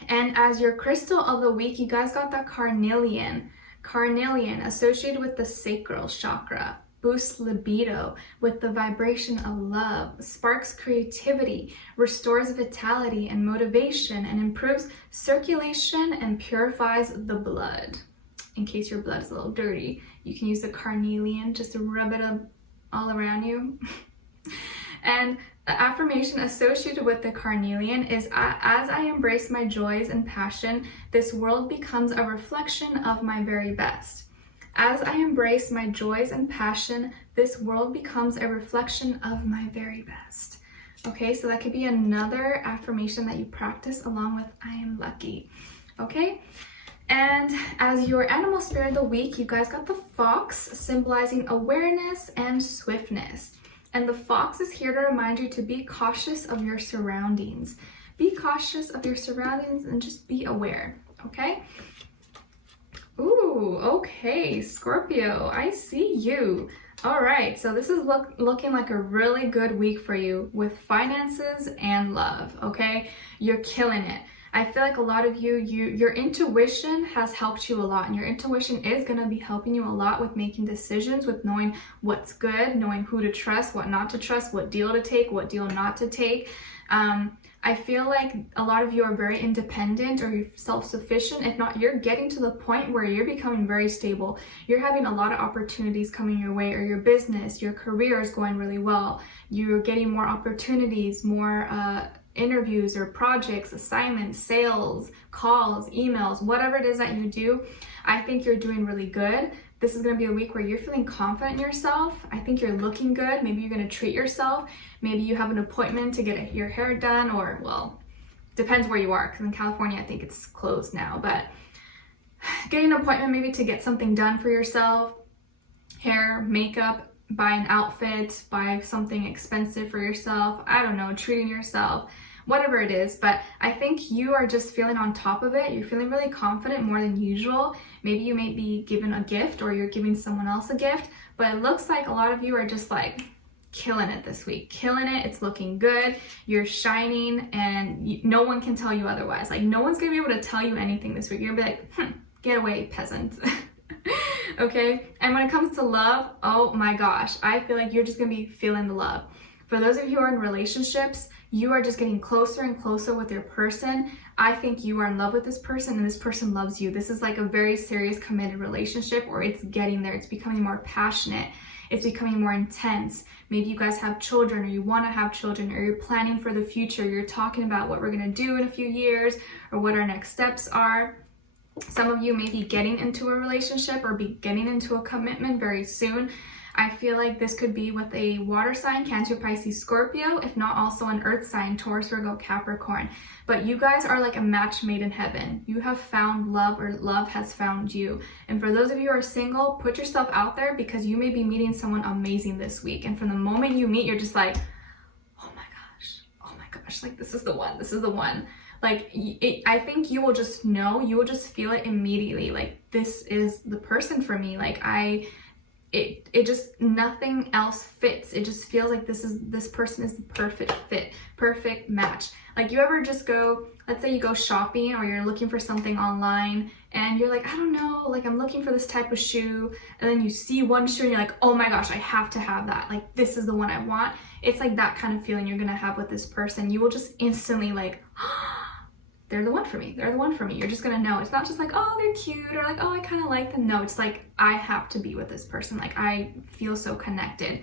And as your crystal of the week, you guys got the carnelian. Carnelian, associated with the sacral chakra, boosts libido with the vibration of love, sparks creativity, restores vitality and motivation, and improves circulation and purifies the blood. In case your blood is a little dirty, you can use the carnelian just to rub it up all around you. And the affirmation associated with the carnelian is, as I embrace my joys and passion, this world becomes a reflection of my very best. As I embrace my joys and passion, this world becomes a reflection of my very best. Okay, so that could be another affirmation that you practice along with I am lucky. Okay, and as your animal spirit of the week, you guys got the fox, symbolizing awareness and swiftness. And the fox is here to remind you to be cautious of your surroundings. Be cautious of your surroundings and just be aware, okay? Ooh, okay, Scorpio, I see you. All right, so this is looking like a really good week for you with finances and love, okay? You're killing it. I feel like a lot of your intuition has helped you a lot, and your intuition is going to be helping you a lot with making decisions, with knowing what's good, knowing who to trust, what not to trust, what deal to take, what deal not to take. I feel like a lot of you are very independent or self-sufficient. If not, you're getting to the point where you're becoming very stable. You're having a lot of opportunities coming your way, or your business, your career is going really well. You're getting more opportunities, more interviews or projects, assignments, sales, calls, emails, whatever it is that you do. I think you're doing really good. This is going to be a week where you're feeling confident in yourself. I think you're looking good. Maybe you're going to treat yourself. Maybe you have an appointment to get your hair done, or, well, depends where you are, because in California I think it's closed now, but getting an appointment maybe to get something done for yourself, hair, makeup, buy an outfit, buy something expensive for yourself, I don't know, treating yourself, whatever it is. But I think you are just feeling on top of it. You're feeling really confident, more than usual. Maybe you may be given a gift, or you're giving someone else a gift, but it looks like a lot of you are just like killing it this week. Killing it. It's looking good. You're shining, and no one can tell you otherwise. Like, no one's gonna be able to tell you anything this week. You're gonna be like, get away, peasant. Okay? And when it comes to love, oh my gosh, I feel like you're just gonna be feeling the love. For those of you who are in relationships, you are just getting closer and closer with your person. I think you are in love with this person, and this person loves you. This is like a very serious, committed relationship, or it's getting there. It's becoming more passionate. It's becoming more intense. Maybe you guys have children, or you want to have children, or you're planning for the future. You're talking about what we're going to do in a few years, or what our next steps are. Some of you may be getting into a relationship or be getting into a commitment very soon. I feel like this could be with a water sign, Cancer, Pisces, Scorpio, if not also an earth sign, Taurus, Virgo, Capricorn. But you guys are like a match made in heaven. You have found love, or love has found you. And for those of you who are single, put yourself out there, because you may be meeting someone amazing this week. And from the moment you meet, you're just like, oh my gosh, like this is the one, this is the one. Like, I think you will just know, you will just feel it immediately. Like, this is the person for me. Like, it just, nothing else fits. It just feels like this person is the perfect fit, perfect match. Like, you ever just go, let's say you go shopping, or you're looking for something online, and you're like, I don't know, like I'm looking for this type of shoe, and then you see one shoe and you're like, oh my gosh, I have to have that. Like, this is the one I want. It's like that kind of feeling you're gonna have with this person. You will just instantly like, they're the one for me. They're the one for me. You're just gonna know. It's not just like, oh, they're cute, or like, oh, I kind of like them. No, it's like, I have to be with this person. Like, I feel so connected.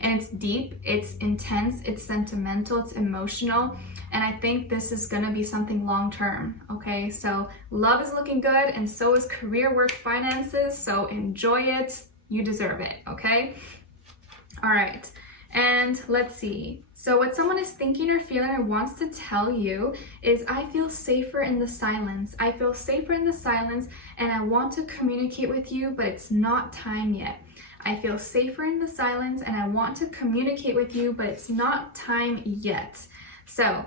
And it's deep, it's intense, it's sentimental, it's emotional. And I think this is gonna be something long-term, okay? So love is looking good, and so is career, work, finances. So enjoy it. You deserve it, okay? All right. And let's see. So what someone is thinking or feeling or wants to tell you is, I feel safer in the silence. I feel safer in the silence, and I want to communicate with you, but it's not time yet. I feel safer in the silence, and I want to communicate with you, but it's not time yet. So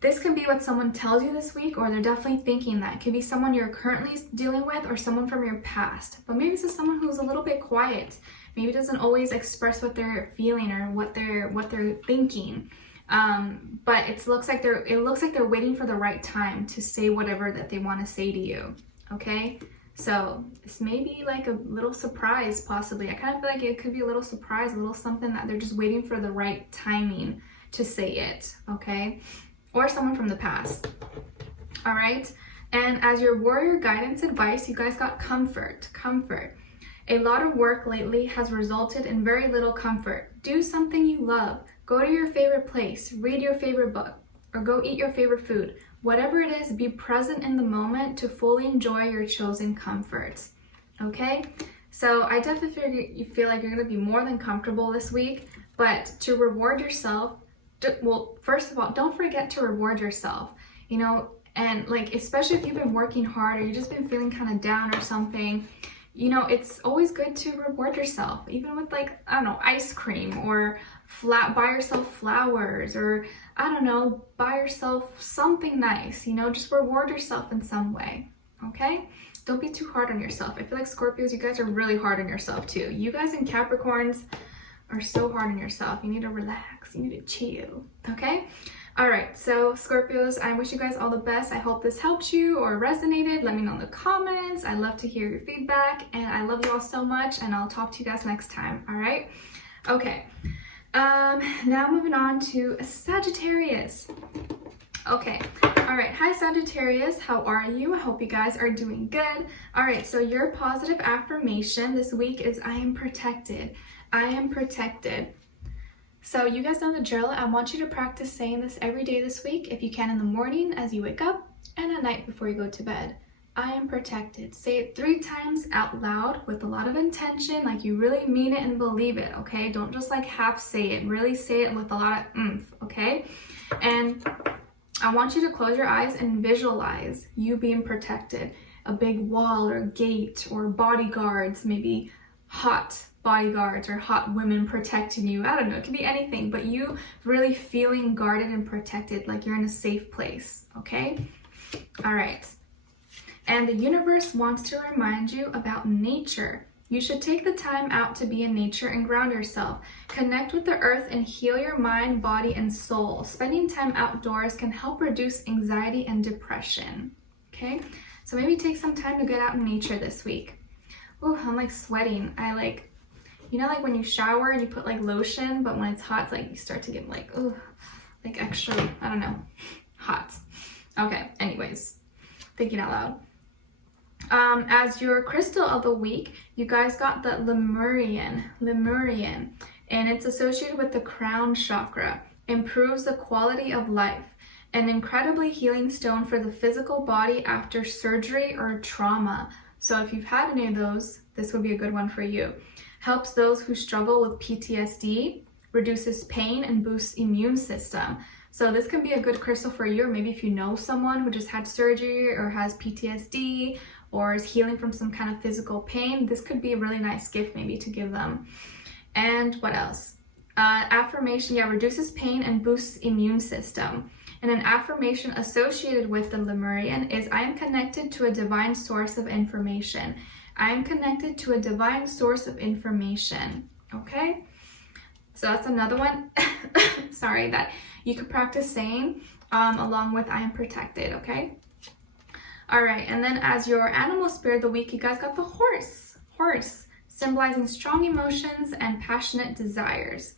this can be what someone tells you this week, or they're definitely thinking that. It could be someone you're currently dealing with, or someone from your past. But maybe this is someone who's a little bit quiet. Maybe doesn't always express what they're feeling or what they're thinking. But it looks like they're waiting for the right time to say whatever that they want to say to you. Okay? So this may be like a little surprise, possibly. I kind of feel like it could be a little surprise, a little something that they're just waiting for the right timing to say it. Okay? Or someone from the past. All right? And as your warrior guidance advice, you guys got comfort. Comfort. A lot of work lately has resulted in very little comfort. Do something you love. Go to your favorite place. Read your favorite book. Or go eat your favorite food. Whatever it is, be present in the moment to fully enjoy your chosen comforts. Okay? So I definitely feel like you're going to be more than comfortable this week. But to reward yourself, well, first of all, don't forget to reward yourself. You know, and like, especially if you've been working hard, or you've just been feeling kind of down or something, you know, it's always good to reward yourself, even with like, I don't know, ice cream, or buy yourself flowers, or I don't know, buy yourself something nice, you know, just reward yourself in some way, okay? Don't be too hard on yourself. I feel like Scorpios, you guys are really hard on yourself too. You guys and Capricorns are so hard on yourself. You need to relax, you need to chill, okay? All right, so Scorpios, I wish you guys all the best. I hope this helped you or resonated. Let me know in the comments. I love to hear your feedback, and I love you all so much, and I'll talk to you guys next time, all right? Okay, now moving on to Sagittarius. Okay, all right, hi Sagittarius, how are you? I hope you guys are doing good. All right, so your positive affirmation this week is, I am protected. I am protected. So you guys know the drill. I want you to practice saying this every day this week, if you can, in the morning as you wake up, and at night before you go to bed. I am protected. Say it 3 times out loud with a lot of intention, like you really mean it and believe it, okay? Don't just like half say it. Really say it with a lot of oomph, okay? And I want you to close your eyes and visualize you being protected. A big wall or gate or bodyguards, maybe hot bodyguards or hot women protecting you. I don't know, it could be anything, but you really feeling guarded and protected, like you're in a safe place, okay? All right. And the universe wants to remind you about nature. You should take the time out to be in nature and ground yourself. Connect with the earth and heal your mind, body, and soul. Spending time outdoors can help reduce anxiety and depression, okay? So maybe take some time to get out in nature this week. Ooh, I'm like sweating. You know, like when you shower and you put like lotion, but when it's hot, it's like you start to get like, ooh, like extra, I don't know, hot. Okay, anyways, thinking out loud. As your crystal of the week, you guys got the Lemurian, and it's associated with the crown chakra. Improves the quality of life. An incredibly healing stone for the physical body after surgery or trauma. So if you've had any of those, this would be a good one for you. helps those who struggle with PTSD, reduces pain, and boosts immune system. So this can be a good crystal for you, or maybe if you know someone who just had surgery or has PTSD or is healing from some kind of physical pain, this could be a really nice gift maybe to give them. And what else? Affirmation, reduces pain and boosts immune system. And an affirmation associated with the Lemurian is, I am connected to a divine source of information. I am connected to a divine source of information. Okay? So that's another one, sorry, that you could practice saying along with I am protected, okay? All right, and then as your animal spirit of the week, you guys got the horse. Horse, symbolizing strong emotions and passionate desires.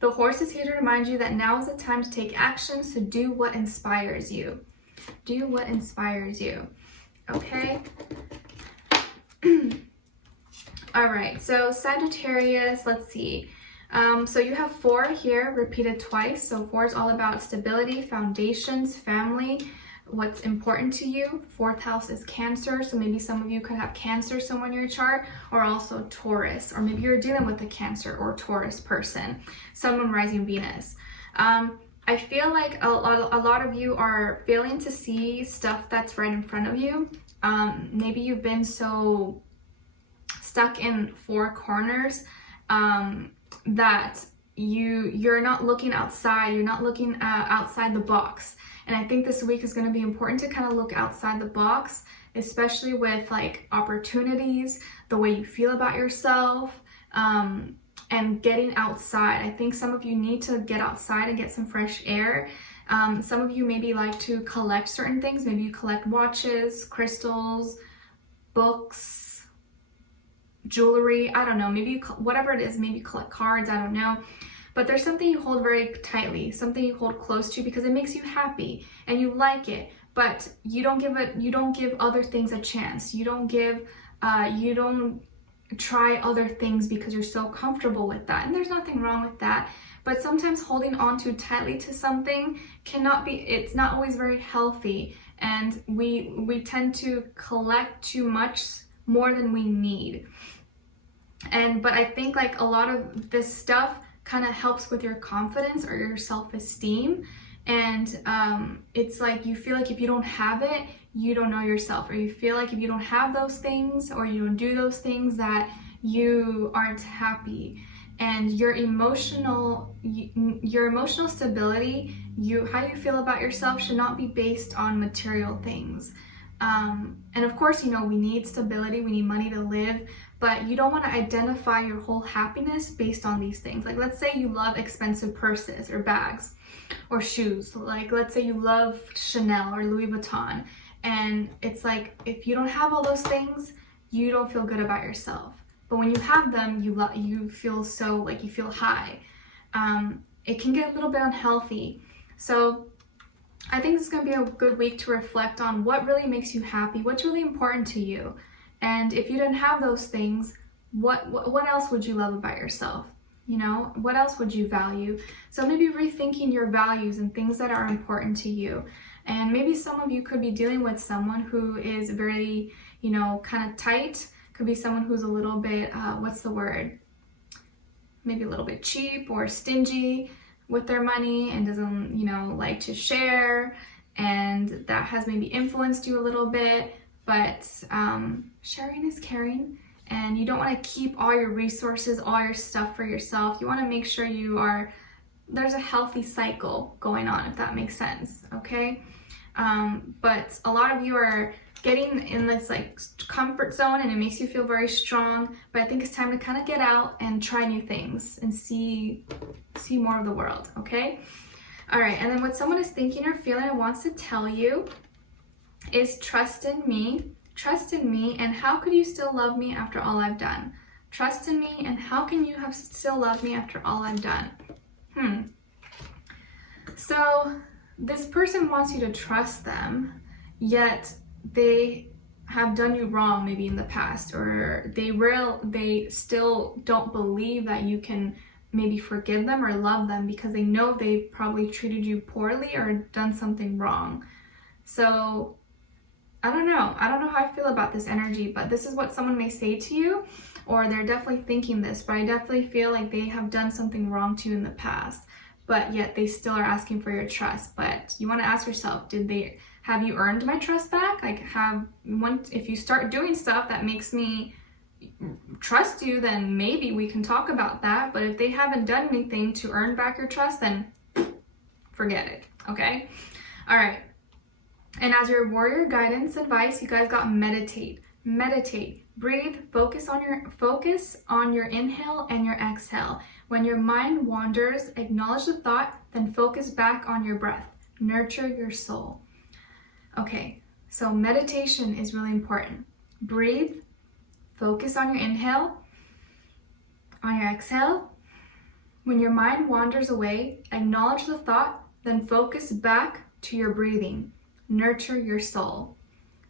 The horse is here to remind you that now is the time to take action, so do what inspires you. Do what inspires you, okay? All right, so Sagittarius, let's see. So you have 4 here repeated twice. So 4 is all about stability, foundations, family, what's important to you. 4th house is Cancer, so maybe some of you could have Cancer somewhere in your chart, or also Taurus, or maybe you're dealing with a Cancer or Taurus person, someone rising Venus. I feel like a lot of you are failing to see stuff that's right in front of you. Maybe you've been so stuck in 4 corners that you're not looking outside, you're not looking outside the box. And I think this week is going to be important to kind of look outside the box, especially with like opportunities, the way you feel about yourself, and getting outside. I think some of you need to get outside and get some fresh air. Some of you maybe like to collect certain things. Maybe you collect watches, crystals, books, jewelry. I don't know. Maybe you, whatever it is, maybe you collect cards. I don't know. But there's something you hold very tightly, something you hold close to because it makes you happy and you like it. But you don't give other things a chance. You don't try other things because you're so comfortable with that. And there's nothing wrong with that. But sometimes holding on too tightly to something it's not always very healthy. And we tend to collect too much, more than we need. But I think like a lot of this stuff kind of helps with your confidence or your self-esteem. And it's like you feel like if you don't have it, you don't know yourself, or you feel like if you don't have those things or you don't do those things that you aren't happy. And your emotional stability, how you feel about yourself should not be based on material things. And of course, we need stability, we need money to live, but you don't want to identify your whole happiness based on these things. Like, let's say you love expensive purses or bags or shoes. Like, let's say you love Chanel or Louis Vuitton. And it's like, if you don't have all those things, you don't feel good about yourself. But when you have them, you feel so, like, you feel high. It can get a little bit unhealthy. So I think this is going to be a good week to reflect on what really makes you happy, what's really important to you. And if you didn't have those things, what else would you love about yourself? What else would you value? So maybe rethinking your values and things that are important to you. And maybe some of you could be dealing with someone who is very, kind of tight. Could be someone who's a little bit, what's the word? Maybe a little bit cheap or stingy with their money and doesn't, like to share. And that has maybe influenced you a little bit. But sharing is caring, and you don't want to keep all your resources, all your stuff for yourself. You want to make sure there's a healthy cycle going on, if that makes sense, okay? But a lot of you are getting in this like comfort zone and it makes you feel very strong, but I think it's time to kind of get out and try new things and see more of the world, okay? All right, and then what someone is thinking or feeling and wants to tell you is trust in me, and how could you still love me after all I've done? Trust in me, and how can you still love me after all I've done? So this person wants you to trust them, yet they have done you wrong maybe in the past, or they still don't believe that you can maybe forgive them or love them because they know they probably treated you poorly or done something wrong. So I don't know how I feel about this energy, but this is what someone may say to you, or they're definitely thinking this, but I definitely feel like they have done something wrong to you in the past, but yet they still are asking for your trust. But you want to ask yourself, have you earned my trust back? Like, if you start doing stuff that makes me trust you, then maybe we can talk about that. But if they haven't done anything to earn back your trust, then forget it, okay? All right. And as your warrior guidance advice, you guys got meditate. Meditate. Breathe. Focus on your inhale and your exhale. When your mind wanders, acknowledge the thought, then focus back on your breath. Nurture your soul. Okay, so meditation is really important. Breathe. Focus on your inhale, on your exhale. When your mind wanders away, acknowledge the thought, then focus back to your breathing. Nurture your soul.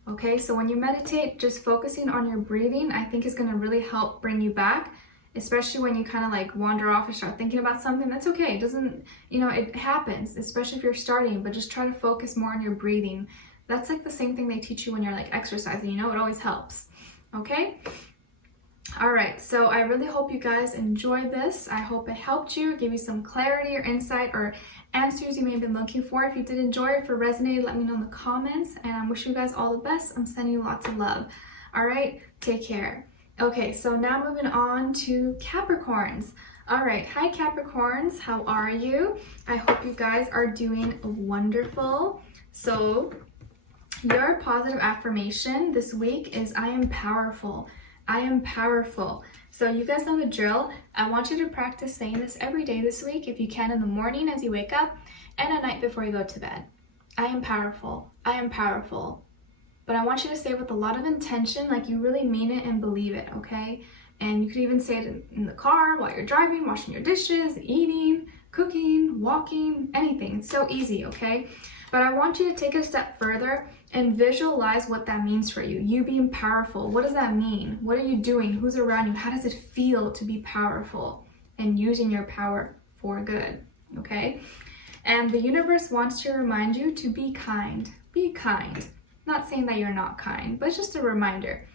Okay, so when you meditate, just focusing on your breathing, I think is going to really help bring you back, especially when you kind of like wander off and start thinking about something. That's okay. It doesn't, it happens, especially if you're starting, but just try to focus more on your breathing. That's like the same thing they teach you when you're like exercising, it always helps. Okay? All right, so I really hope you guys enjoyed this. I hope it helped you, give you some clarity or insight or answers you may have been looking for. If you did enjoy it, if it resonated, let me know in the comments, and I wish you guys all the best. I'm sending you lots of love. All right, take care. Okay, so now moving on to Capricorns. All right, hi Capricorns, how are you? I hope you guys are doing wonderful. So your positive affirmation this week is I am powerful. I am powerful. So you guys know the drill. I want you to practice saying this every day this week, if you can, in the morning as you wake up and at night before you go to bed. I am powerful. I am powerful. But I want you to say it with a lot of intention, like you really mean it and believe it, okay? And you could even say it in the car while you're driving, washing your dishes, eating, cooking, walking, anything. It's so easy, okay? But I want you to take it a step further and visualize what that means for you. You being powerful. What does that mean? What are you doing? Who's around you? How does it feel to be powerful and using your power for good? Okay? And the universe wants to remind you to be kind. Be kind. Not saying that you're not kind, but just a reminder.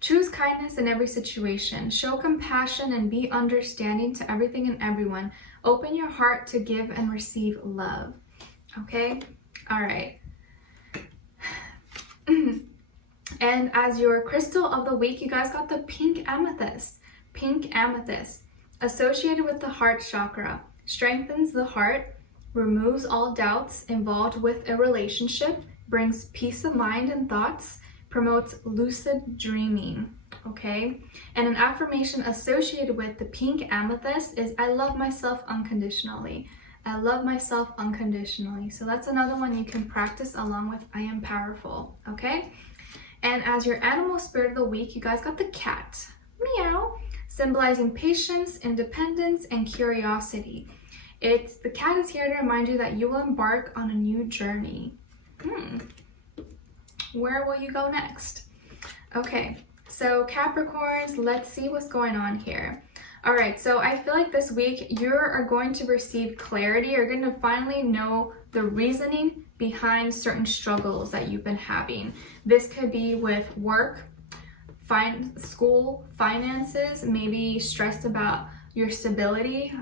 Choose kindness in every situation. Show compassion and be understanding to everything and everyone. Open your heart to give and receive love. Okay? All right. And as your crystal of the week, you guys got the pink amethyst. Pink amethyst, associated with the heart chakra, strengthens the heart, removes all doubts involved with a relationship, brings peace of mind and thoughts, promotes lucid dreaming. Okay? And an affirmation associated with the pink amethyst is I love myself unconditionally. I love myself unconditionally. So that's another one you can practice along with I am powerful, okay? And as your animal spirit of the week, you guys got the cat, meow, symbolizing patience, independence, and curiosity. The cat is here to remind you that you will embark on a new journey. Where will you go next? Okay, so Capricorns, let's see what's going on here. All right, so I feel like this week you are going to receive clarity. You're going to finally know the reasoning behind certain struggles that you've been having. This could be with work, school, finances, maybe stressed about your stability,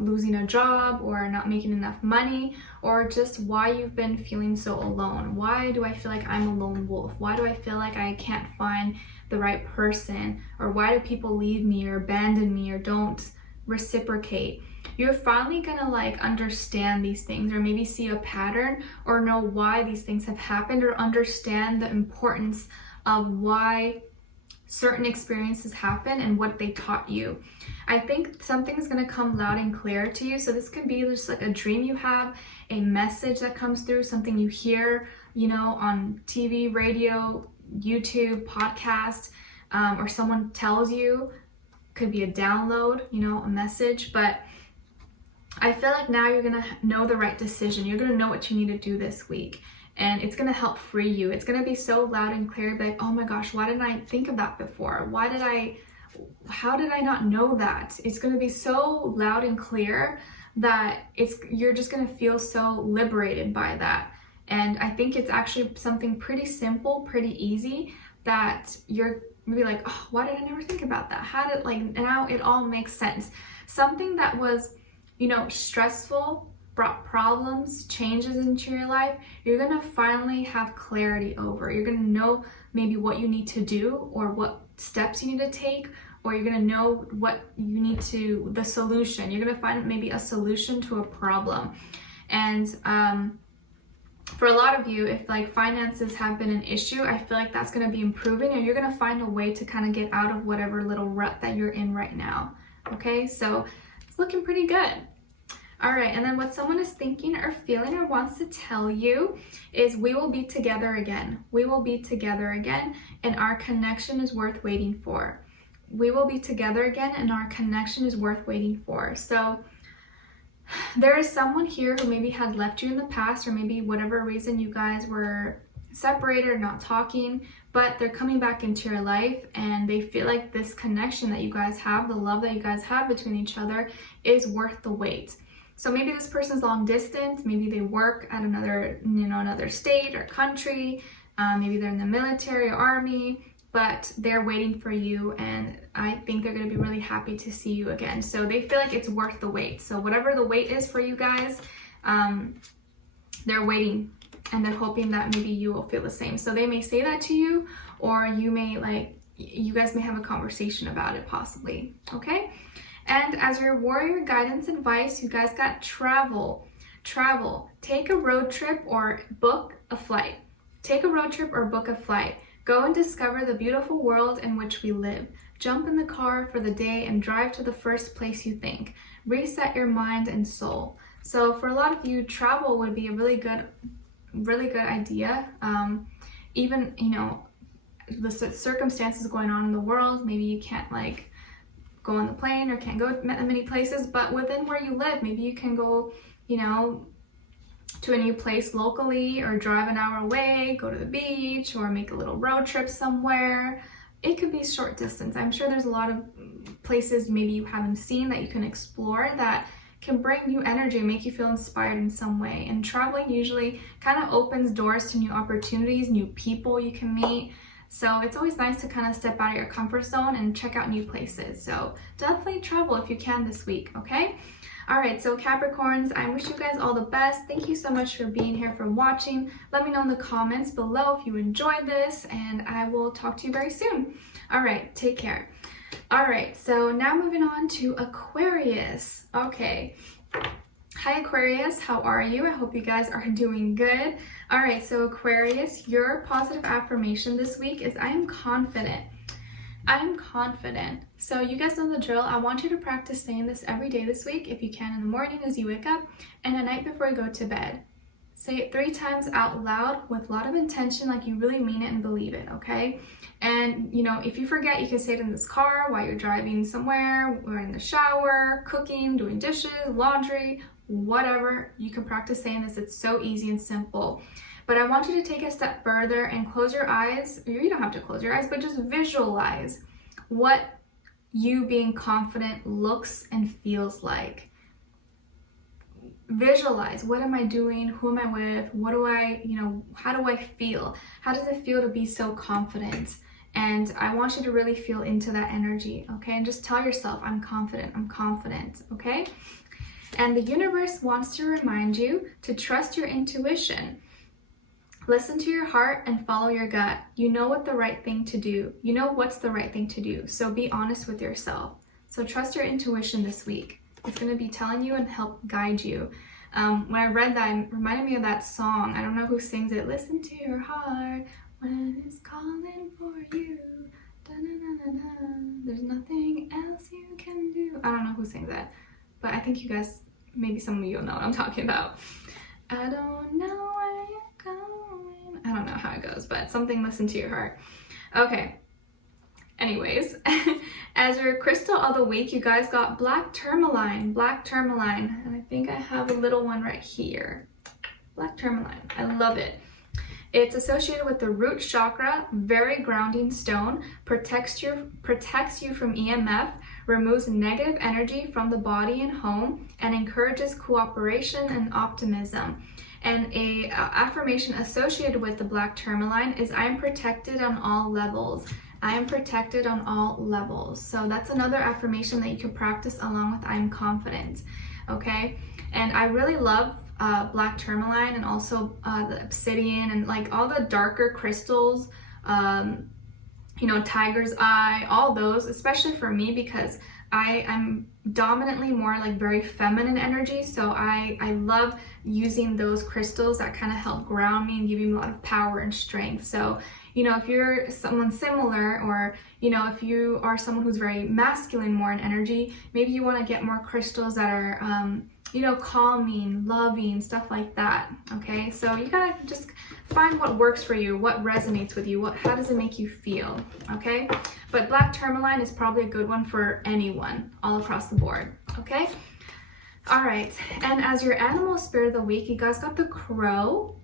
losing a job or not making enough money, or just why you've been feeling so alone. Why do I feel like I'm a lone wolf? Why do I feel like I can't find the right person? Or why do people leave me or abandon me or don't reciprocate? You're finally gonna understand these things, or maybe see a pattern, or know why these things have happened, or understand the importance of why certain experiences happen and what they taught you. I think something's going to come loud and clear to you. So this could be just like a dream you have, a message that comes through, something you hear, on TV, radio, YouTube, podcast, or someone tells you. Could be a download, a message. But I feel like now you're going to know the right decision. You're going to know what you need to do this week. And it's going to help free you. It's going to be so loud and clear, like, oh my gosh, why didn't I think of that before? How did I not know that? It's going to be so loud and clear that you're just going to feel so liberated by that. And I think it's actually something pretty simple, pretty easy, that you're maybe like, oh, why did I never think about that? How did, like, now it all makes sense. Something that was, you know, stressful, brought problems, changes into your life, you're gonna finally have clarity over. You're gonna know maybe what you need to do, or what steps you need to take, or you're gonna know what you need to, the solution. You're gonna find maybe a solution to a problem. And for a lot of you, if like finances have been an issue, I feel like that's gonna be improving, and you're gonna find a way to kind of get out of whatever little rut that you're in right now. Okay, so it's looking pretty good. All right, and then what someone is thinking or feeling or wants to tell you is, we will be together again. We will be together again, and our connection is worth waiting for. We will be together again, and our connection is worth waiting for. So there is someone here who maybe had left you in the past, or maybe whatever reason you guys were separated or not talking, but they're coming back into your life, and they feel like this connection that you guys have, the love that you guys have between each other, is worth the wait. So maybe this person's long distance, maybe they work at another, you know, another state or country, maybe they're in the military or army, but they're waiting for you, and I think they're going to be really happy to see you again. So they feel like it's worth the wait. So whatever the wait is for you guys, they're waiting, and they're hoping that maybe you will feel the same. So they may say that to you, or you may, like, you guys may have a conversation about it possibly, okay? And as your warrior guidance advice, you guys got travel. Travel. Take a road trip or book a flight. Take a road trip or book a flight. Go and discover the beautiful world in which we live. Jump in the car for the day and drive to the first place you think. Reset your mind and soul. So for a lot of you, travel would be a really good idea. Even, you know, the circumstances going on in the world, maybe you can't like go on the plane or can't go to many places, but within where you live, maybe you can go, you know, to a new place locally, or drive an hour away, go to the beach, or make a little road trip somewhere. It could be short distance. I'm sure there's a lot of places maybe you haven't seen that you can explore that can bring new energy and make you feel inspired in some way. And traveling usually kind of opens doors to new opportunities, new people you can meet. So it's always nice to kind of step out of your comfort zone and check out new places. So definitely travel if you can this week, okay? All right, so Capricorns, I wish you guys all the best. Thank you so much for being here, for watching. Let me know in the comments below if you enjoyed this, and I will talk to you very soon. All right, take care. All right, so now moving on to Aquarius. Okay. Hi Aquarius, how are you? I hope you guys are doing good. All right, so Aquarius, your positive affirmation this week is, I am confident. I am confident. So you guys know the drill. I want you to practice saying this every day this week, if you can, in the morning as you wake up, and at night before you go to bed. Say it 3 times out loud with a lot of intention, like you really mean it and believe it, okay? And, you know, if you forget, you can say it in this car while you're driving somewhere, or in the shower, cooking, doing dishes, laundry, whatever. You can practice saying this. It's so easy and simple. But I want you to take a step further and close your eyes. You don't have to close your eyes, but just visualize what you being confident looks and feels like. Visualize, what am I doing? Who am I with? What do I, you know, how do I feel? How does it feel to be so confident? And I want you to really feel into that energy, okay? And just tell yourself, I'm confident, okay? And the universe wants to remind you to trust your intuition. Listen to your heart and follow your gut. You know what the right thing to do. You know what's the right thing to do. So be honest with yourself. So trust your intuition this week. It's going to be telling you and help guide you. When I read that, it reminded me of that song. I don't know who sings it. Listen to your heart when it's calling for you. Da-na-na-na-na. There's nothing else you can do. I don't know who sings that, but I think you guys, maybe some of you will know what I'm talking about. I don't know where you're going. I don't know how it goes, but something, listen to your heart. Okay. Anyways, as your crystal of the week, you guys got black tourmaline, and I think I have a little one right here. Black tourmaline, I love it. It's associated with the root chakra, very grounding stone, protects you from EMF, removes negative energy from the body and home, and encourages cooperation and optimism. And a affirmation associated with the black tourmaline is, I am protected on all levels. I am protected on all levels. So that's another affirmation that you can practice along with I am confident. Okay, and I really love black tourmaline, and also the obsidian, and like all the darker crystals, you know, tiger's eye, all those, especially for me, because I'm dominantly more like very feminine energy. So I love using those crystals that kind of help ground me and give me a lot of power and strength. So, you know, if you're someone similar, or, you know, if you are someone who's very masculine more in energy, maybe you want to get more crystals that are, you know, calming, loving, stuff like that. Okay, so you gotta just find what works for you, what resonates with you, how does it make you feel. Okay, but black tourmaline is probably a good one for anyone all across the board. Okay, all right, and as your animal spirit of the week, you guys got the crow,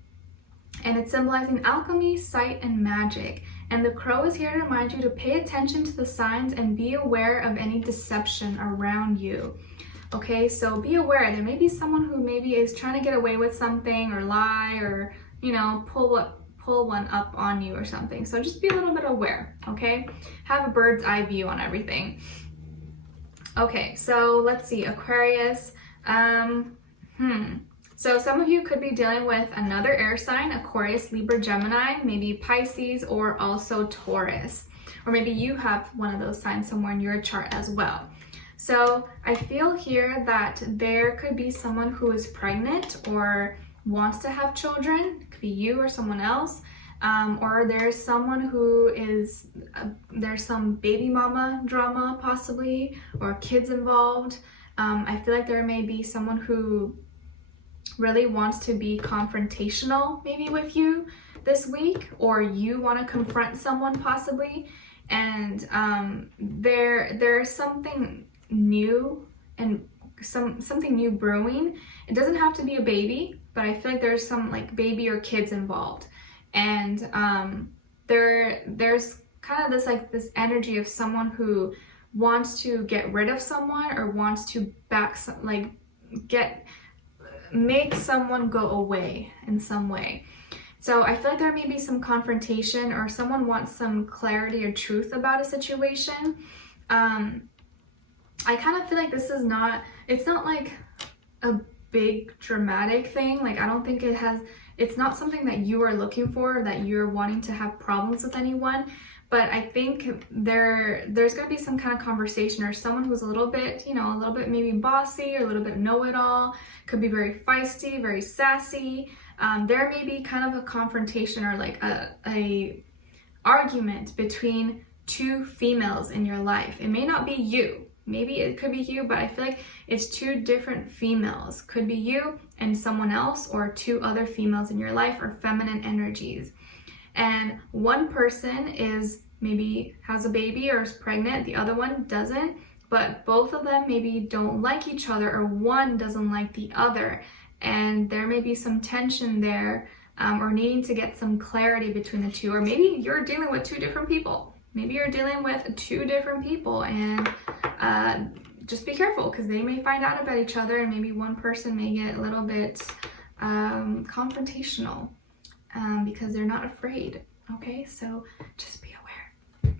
and it's symbolizing alchemy, sight, and magic. And the crow is here to remind you to pay attention to the signs and be aware of any deception around you. Okay, so be aware. There may be someone who maybe is trying to get away with something, or lie, or, you know, pull one up on you or something. So just be a little bit aware, okay? Have a bird's eye view on everything. Okay, so let's see, Aquarius. So some of you could be dealing with another air sign, Aquarius, Libra, Gemini, maybe Pisces, or also Taurus. Or maybe you have one of those signs somewhere in your chart as well. So I feel here that there could be someone who is pregnant or wants to have children. It could be you or someone else. Or there's someone who is, there's some baby mama drama possibly, or kids involved. I feel like there may be someone who really wants to be confrontational maybe with you this week, or you want to confront someone possibly. And there's something new, and something new brewing. It doesn't have to be a baby, but I feel like there's some like baby or kids involved. And there's kind of this energy of someone who wants to get rid of someone, or wants to make someone go away in some way. So I feel like there may be some confrontation, or someone wants some clarity or truth about a situation. I kind of feel like this is it's not like a big dramatic thing. Like, I don't think it's not something that you are looking for, that you're wanting to have problems with anyone. But I think there's going to be some kind of conversation, or someone who's a little bit, you know, a little bit maybe bossy, or a little bit know-it-all, could be very feisty, very sassy. There may be kind of a confrontation, or like a argument between two females in your life. It may not be you. Maybe it could be you, but I feel like it's two different females. Could be you and someone else, or two other females in your life, or feminine energies. And one person maybe has a baby or is pregnant, the other one doesn't, but both of them maybe don't like each other, or one doesn't like the other. And there may be some tension there, or needing to get some clarity between the two. Or maybe you're dealing with two different people. Maybe you're dealing with two different people, and just be careful, because they may find out about each other, and maybe one person may get a little bit confrontational because they're not afraid. Okay, so just be aware.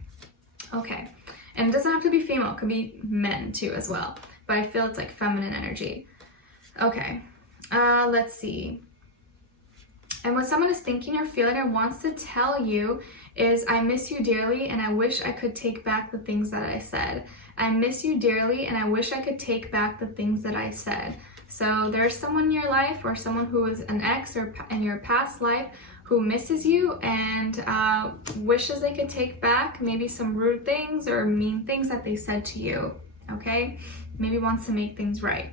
Okay, and it doesn't have to be female, it could be men too as well, but I feel it's like feminine energy. Okay, let's see. And what someone is thinking or feeling or wants to tell you is, I miss you dearly, and I wish I could take back the things that I said. I miss you dearly, and I wish I could take back the things that I said. So there's someone in your life, or someone who is an ex, or in your past life, who misses you and wishes they could take back maybe some rude things or mean things that they said to you. Okay, maybe wants to make things right.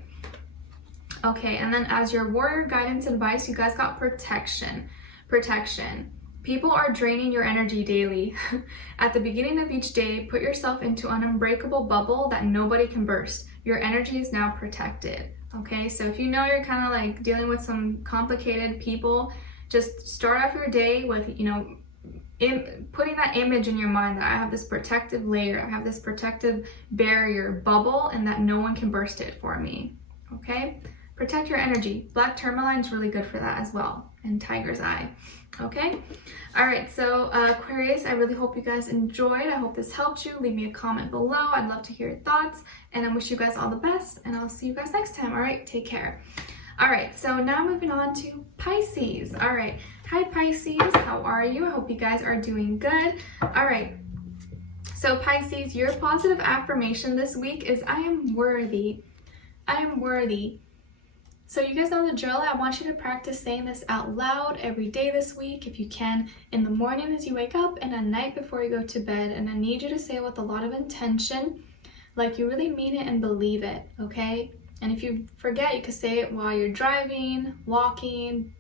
Okay, and then as your warrior guidance advice, you guys got protection. Protection. People are draining your energy daily. At the beginning of each day, put yourself into an unbreakable bubble that nobody can burst. Your energy is now protected. Okay, so if you know you're kind of like dealing with some complicated people, just start off your day with, you know, putting that image in your mind that I have this protective layer, I have this protective barrier bubble, and that no one can burst it for me. Okay? Protect your energy. Black tourmaline is really good for that as well, and tiger's eye. Okay? All right, so Aquarius, I really hope you guys enjoyed. I hope this helped you. Leave me a comment below. I'd love to hear your thoughts, and I wish you guys all the best, and I'll see you guys next time. All right, take care. All right, so now moving on to Pisces. All right, hi Pisces, how are you? I hope you guys are doing good. All right, so Pisces, your positive affirmation this week is I am worthy. I am worthy. So you guys know the drill. I want you to practice saying this out loud every day this week if you can, in the morning as you wake up and at night before you go to bed. And I need you to say it with a lot of intention, like you really mean it and believe it, okay? And if you forget, you can say it while you're driving, walking,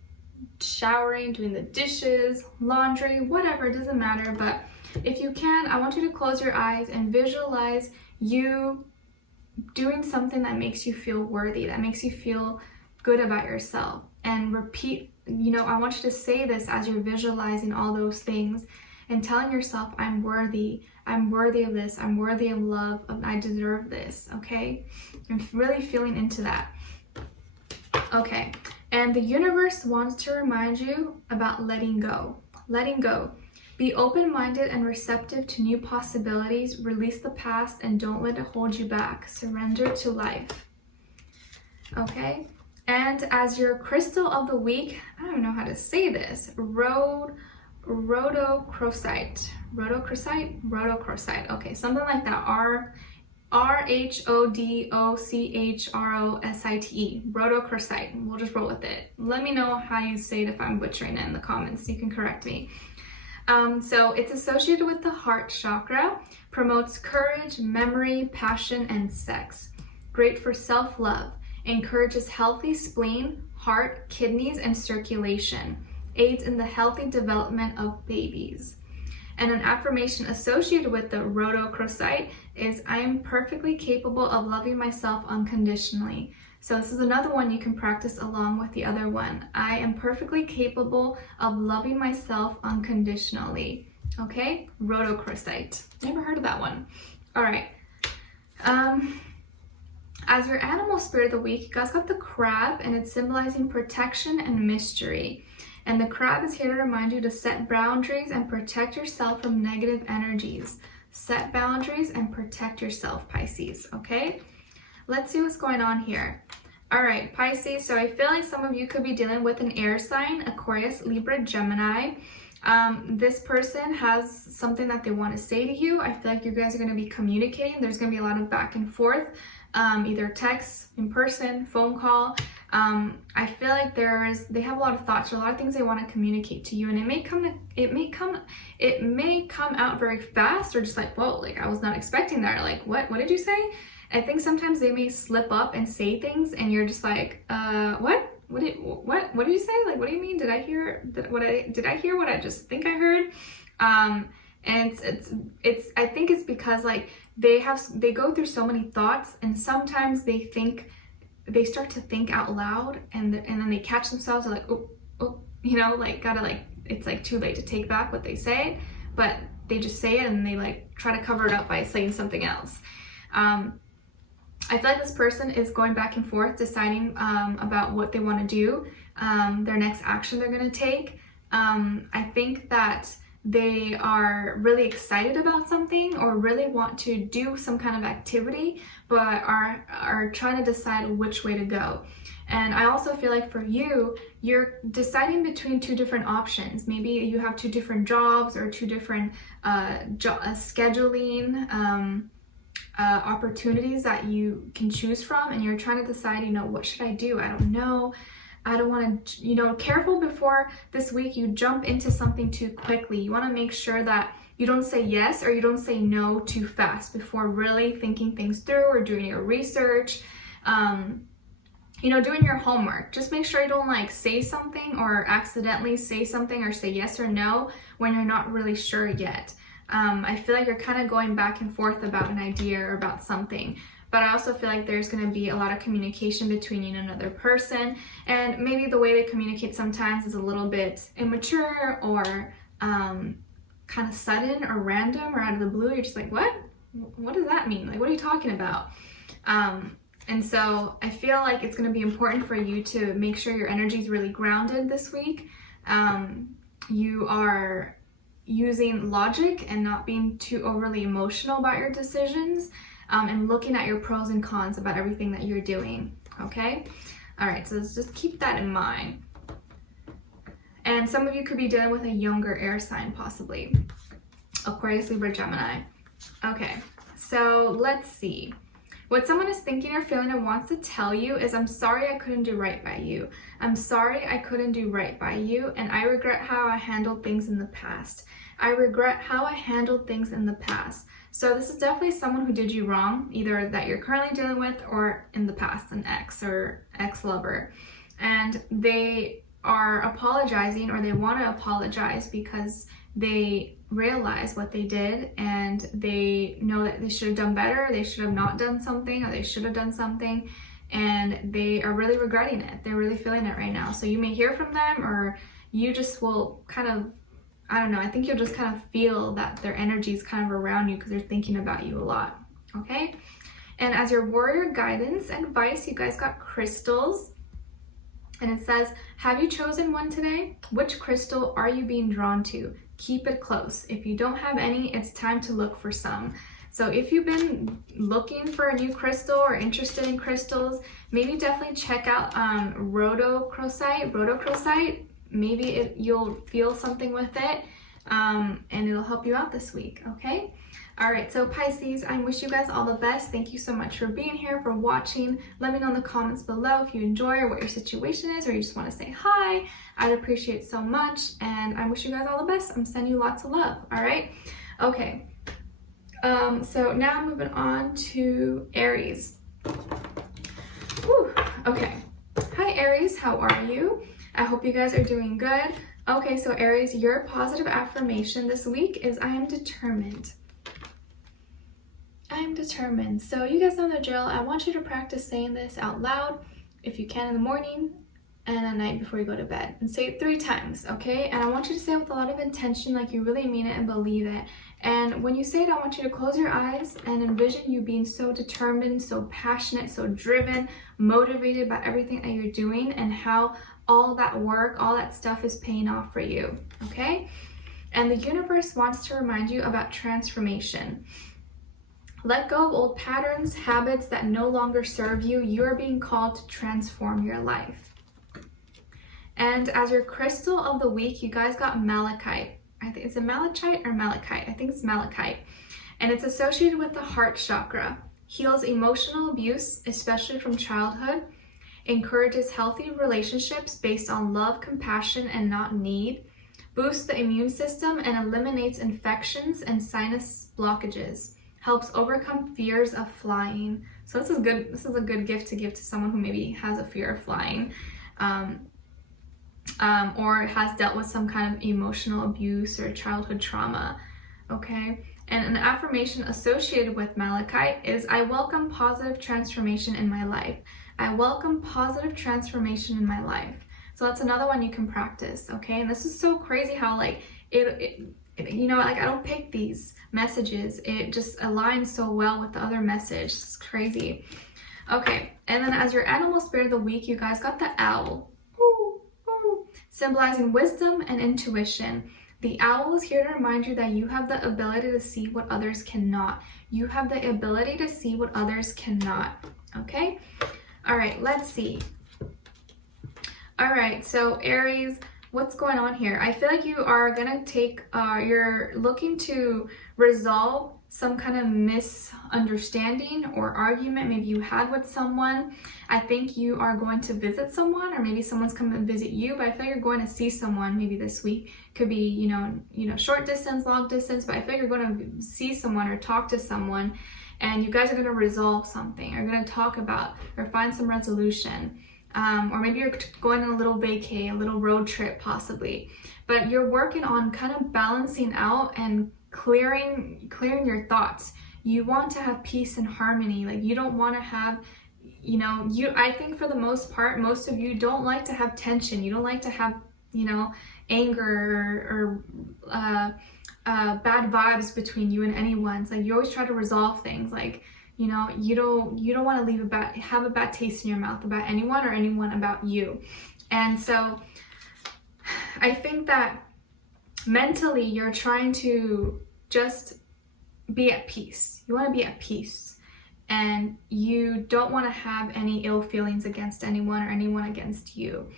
showering, doing the dishes, laundry, whatever, it doesn't matter. But if you can, I want you to close your eyes and visualize you doing something that makes you feel worthy, that makes you feel good about yourself. And repeat, I want you to say this as you're visualizing all those things and telling yourself, I'm worthy of this, I'm worthy of love, I deserve this, okay? I'm really feeling into that. Okay, and the universe wants to remind you about letting go. Letting go. Be open-minded and receptive to new possibilities. Release the past and don't let it hold you back. Surrender to life. Okay? And as your crystal of the week, I don't know how to say this, rhodochrosite. Okay, something like that. rhodochrosite. Rhodochrosite. We'll just roll with it. Let me know how you say it if I'm butchering it in the comments. You can correct me. So it's associated with the heart chakra, promotes courage, memory, passion, and sex. Great for self-love. Encourages healthy spleen, heart, kidneys, and circulation. Aids in the healthy development of babies. And an affirmation associated with the rhodochrosite is I am perfectly capable of loving myself unconditionally. So this is another one you can practice along with the other one. I am perfectly capable of loving myself unconditionally. Okay? Rhodochrosite. Never heard of that one. All right. As your animal spirit of the week, you guys got the crab, and it's symbolizing protection and mystery. And the crab is here to remind you to set boundaries and protect yourself from negative energies. Set boundaries and protect yourself, Pisces, okay? Let's see what's going on here. All right, Pisces, so I feel like some of you could be dealing with an air sign, Aquarius, Libra, Gemini. This person has something that they want to say to you. I feel like you guys are going to be communicating. There's going to be a lot of back and forth, either text, in person, phone call. I feel like they have a lot of thoughts or a lot of things they want to communicate to you, and it may come out very fast, or just like, whoa, like I was not expecting that. Or like, what did you say? I think sometimes they may slip up and say things, and you're just like, what did you say? Like, what do you mean? Did I hear what I just think I heard? And I think it's because like they go through so many thoughts, and sometimes they start to think out loud, and then they catch themselves like, oh, like it's like too late to take back what they say, but they just say it and they like try to cover it up by saying something else. I feel like this person is going back and forth deciding about what they want to do, their next action they're going to take. I think that they are really excited about something or really want to do some kind of activity, but are trying to decide which way to go. And I also feel like for you, you're deciding between two different options. Maybe you have two different jobs or two different scheduling opportunities that you can choose from, and you're trying to decide, what should I do? I don't know. I don't want to, careful before this week you jump into something too quickly. You want to make sure that you don't say yes or you don't say no too fast before really thinking things through or doing your research, doing your homework. Just make sure you don't like say something or accidentally say something or say yes or no when you're not really sure yet. I feel like you're kind of going back and forth about an idea or about something, but I also feel like there's going to be a lot of communication between you and another person, and maybe the way they communicate sometimes is a little bit immature or kind of sudden or random or out of the blue. You're just like, what does that mean? Like, what are you talking about? And so I feel like it's going to be important for you to make sure your energy is really grounded this week. You are using logic and not being too overly emotional about your decisions, and looking at your pros and cons about everything that you're doing, okay? All right, so let's just keep that in mind. And some of you could be dealing with a younger air sign, possibly. Aquarius, Libra, Gemini. Okay, so let's see. What someone is thinking or feeling and wants to tell you is, I'm sorry I couldn't do right by you. I'm sorry I couldn't do right by you, and I regret how I handled things in the past. I regret how I handled things in the past. So this is definitely someone who did you wrong, either that you're currently dealing with or in the past, an ex or ex-lover. And they are apologizing, or they want to apologize because they realize what they did and they know that they should have done better, they should have not done something, or they should have done something, and they are really regretting it. They're really feeling it right now. So you may hear from them, or you just will kind of, I don't know, I think you'll just kind of feel that their energy is kind of around you because they're thinking about you a lot, okay? And as your warrior guidance advice, you guys got crystals. And it says, have you chosen one today? Which crystal are you being drawn to? Keep it close. If you don't have any, it's time to look for some. So if you've been looking for a new crystal or interested in crystals, maybe definitely check out rhodochrosite. Maybe you'll feel something with it, and it'll help you out this week, okay? All right, so Pisces, I wish you guys all the best. Thank you so much for being here, for watching. Let me know in the comments below if you enjoy or what your situation is, or you just want to say hi. I'd appreciate so much, and I wish you guys all the best. I'm sending you lots of love, all right? Okay, so now moving on to Aries. Whew. Okay, hi Aries, how are you? I hope you guys are doing good. Okay, so Aries, your positive affirmation this week is, I am determined. I am determined. So you guys know the drill. I want you to practice saying this out loud if you can in the morning and at night before you go to bed. And say it 3 times, okay? And I want you to say it with a lot of intention, like you really mean it and believe it. And when you say it, I want you to close your eyes and envision you being so determined, so passionate, so driven, motivated by everything that you're doing, and how all that work, all that stuff is paying off for you, okay? And the universe wants to remind you about transformation. Let go of old patterns, habits that no longer serve you. You are being called to transform your life. And as your crystal of the week, you guys got malachite. I think it's a malachite or malachite. I think it's malachite. And it's associated with the heart chakra. Heals emotional abuse, especially from childhood. Encourages healthy relationships based on love, compassion, and not need. Boosts the immune system and eliminates infections and sinus blockages. Helps overcome fears of flying. So this is good. This is a good gift to give to someone who maybe has a fear of flying, or has dealt with some kind of emotional abuse or childhood trauma. Okay. And an affirmation associated with malachite is, I welcome positive transformation in my life. I welcome positive transformation in my life. So that's another one you can practice. Okay. And this is so crazy how like you know, like I don't pick these messages. It just aligns so well with the other message. It's crazy. Okay, and then as your animal spirit of the week, you guys got the owl. Ooh, ooh. Symbolizing wisdom and intuition. The owl is here to remind you that you have the ability to see what others cannot. You have the ability to see what others cannot. Okay? All right, let's see. All right, so Aries, what's going on here? I feel like you are gonna take, you're looking to resolve some kind of misunderstanding or argument maybe you had with someone. I think you are going to visit someone, or maybe someone's coming to visit you, but I feel like you're going to see someone maybe this week. Could be, you know, short distance, long distance, but I feel like you're going to see someone or talk to someone, and you guys are going to resolve something, or going to talk about or find some resolution. Or maybe you're going on a little vacay, a little road trip possibly, but you're working on kind of balancing out and clearing your thoughts. You want to have peace and harmony. Like you don't want to have, I think for the most part, most of you don't like to have tension. You don't like to have you know, anger or bad vibes between you and anyone. It's like you always try to resolve things. Like, you know, you don't want to have a bad taste in your mouth about anyone or anyone about you. And so I think that mentally you're trying to just be at peace. You want to be at peace, and you don't want to have any ill feelings against anyone or anyone against you.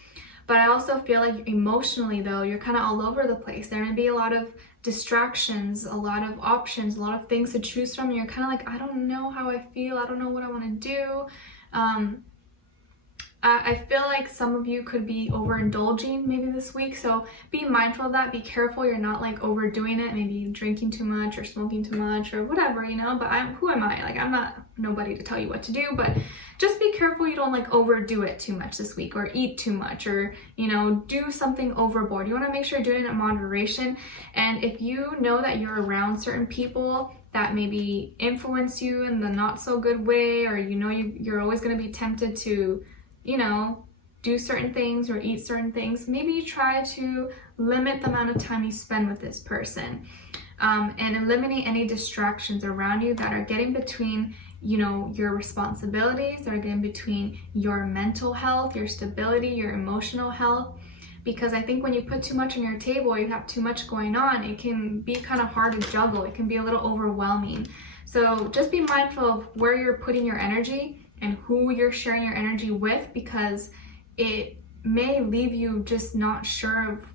But I also feel like emotionally though, you're kind of all over the place. There may be a lot of distractions, a lot of options, a lot of things to choose from. You're kind of like, I don't know how I feel. I don't know what I want to do. I feel like some of you could be overindulging maybe this week, so be mindful of that. Be careful you're not like overdoing it, maybe drinking too much or smoking too much or whatever, you know. But who am I? Like, I'm not nobody to tell you what to do, but just be careful you don't like overdo it too much this week, or eat too much, or, you know, do something overboard. You want to make sure you're doing it in moderation. And if you know that you're around certain people that maybe influence you in the not so good way, or you know you're always going to be tempted to, you know, do certain things or eat certain things, maybe you try to limit the amount of time you spend with this person, and eliminate any distractions around you that are getting between, you know, your responsibilities, that are getting between your mental health, your stability, your emotional health. Because I think when you put too much on your table, you have too much going on, it can be kind of hard to juggle. It can be a little overwhelming. So just be mindful of where you're putting your energy and who you're sharing your energy with, because it may leave you just not sure of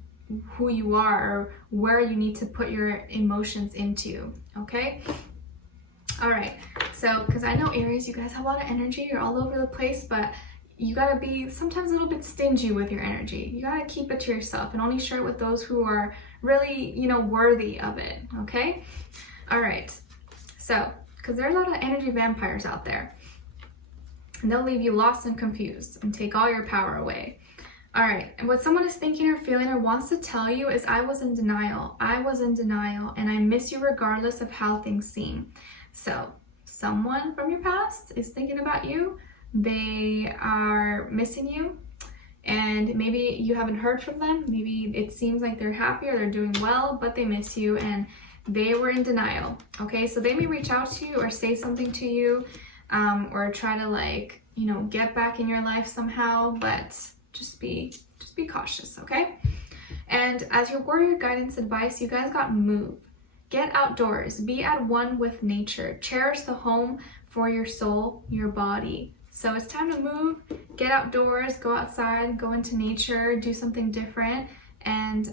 who you are or where you need to put your emotions into, okay? All right, so, because I know Aries, you guys have a lot of energy, you're all over the place, but you gotta be sometimes a little bit stingy with your energy. You gotta keep it to yourself and only share it with those who are really, you know, worthy of it, okay? All right, so, because there are a lot of energy vampires out there, and they'll leave you lost and confused and take all your power away. All right, and what someone is thinking or feeling or wants to tell you is, I was in denial. I was in denial, and I miss you regardless of how things seem. So someone from your past is thinking about you. They are missing you, and maybe you haven't heard from them. Maybe it seems like they're happy or they're doing well, but they miss you and they were in denial. Okay, so they may reach out to you or say something to you, or try to, like, you know, get back in your life somehow, but just be cautious, okay? And as your warrior guidance advice, you guys got move. Get outdoors, be at one with nature, cherish the home for your soul, your body. So it's time to move, get outdoors, go outside, go into nature, do something different, and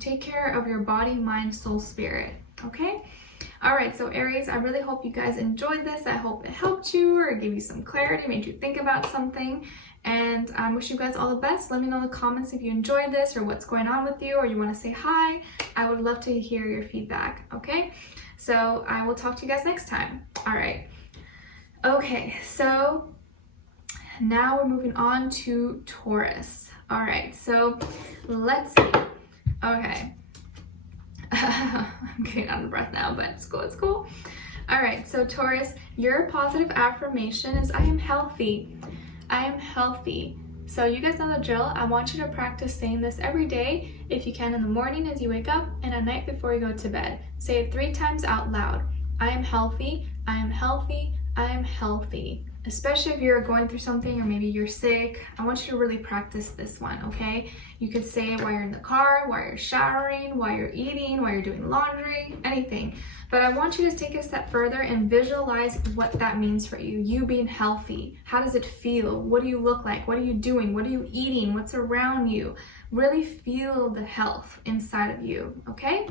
take care of your body, mind, soul, spirit, okay? All right, so Aries, I really hope you guys enjoyed this. I hope it helped you or gave you some clarity, made you think about something, and I wish you guys all the best. Let me know in the comments if you enjoyed this or what's going on with you, or you want to say hi. I would love to hear your feedback, okay? So I will talk to you guys next time. All right. Okay, so now we're moving on to Taurus. All right, so let's see. Okay. I'm getting out of breath now, but it's cool, it's cool. All right, so Taurus, your positive affirmation is, I am healthy. I am healthy. So you guys know the drill. I want you to practice saying this every day, if you can, in the morning as you wake up and at night before you go to bed. Say it 3 times out loud. I am healthy, I am healthy, I am healthy. Especially if you're going through something or maybe you're sick, I want you to really practice this one, okay? You could say it while you're in the car, while you're showering, while you're eating, while you're doing laundry, anything. But I want you to take a step further and visualize what that means for you. You being healthy. How does it feel? What do you look like? What are you doing? What are you eating? What's around you? Really feel the health inside of you, okay?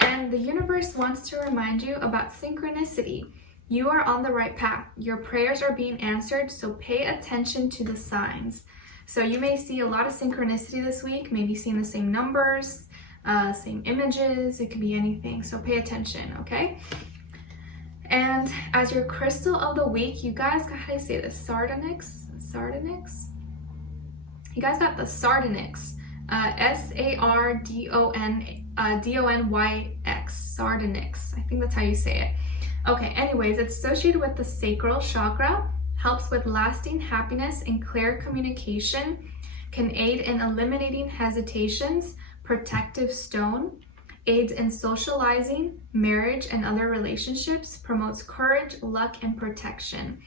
And the universe wants to remind you about synchronicity. You are on the right path. Your prayers are being answered, so pay attention to the signs. So you may see a lot of synchronicity this week, maybe seeing the same numbers, same images, it could be anything, so pay attention, okay? And as your crystal of the week, you guys got, how do you say this, sardonyx? You guys got the sardonyx, S-A-R-D-O-N-Y-X, sardonyx, I think that's how you say it. Okay, anyways, it's associated with the sacral chakra, helps with lasting happiness and clear communication, can aid in eliminating hesitations, protective stone, aids in socializing, marriage, and other relationships, promotes courage, luck, and protection.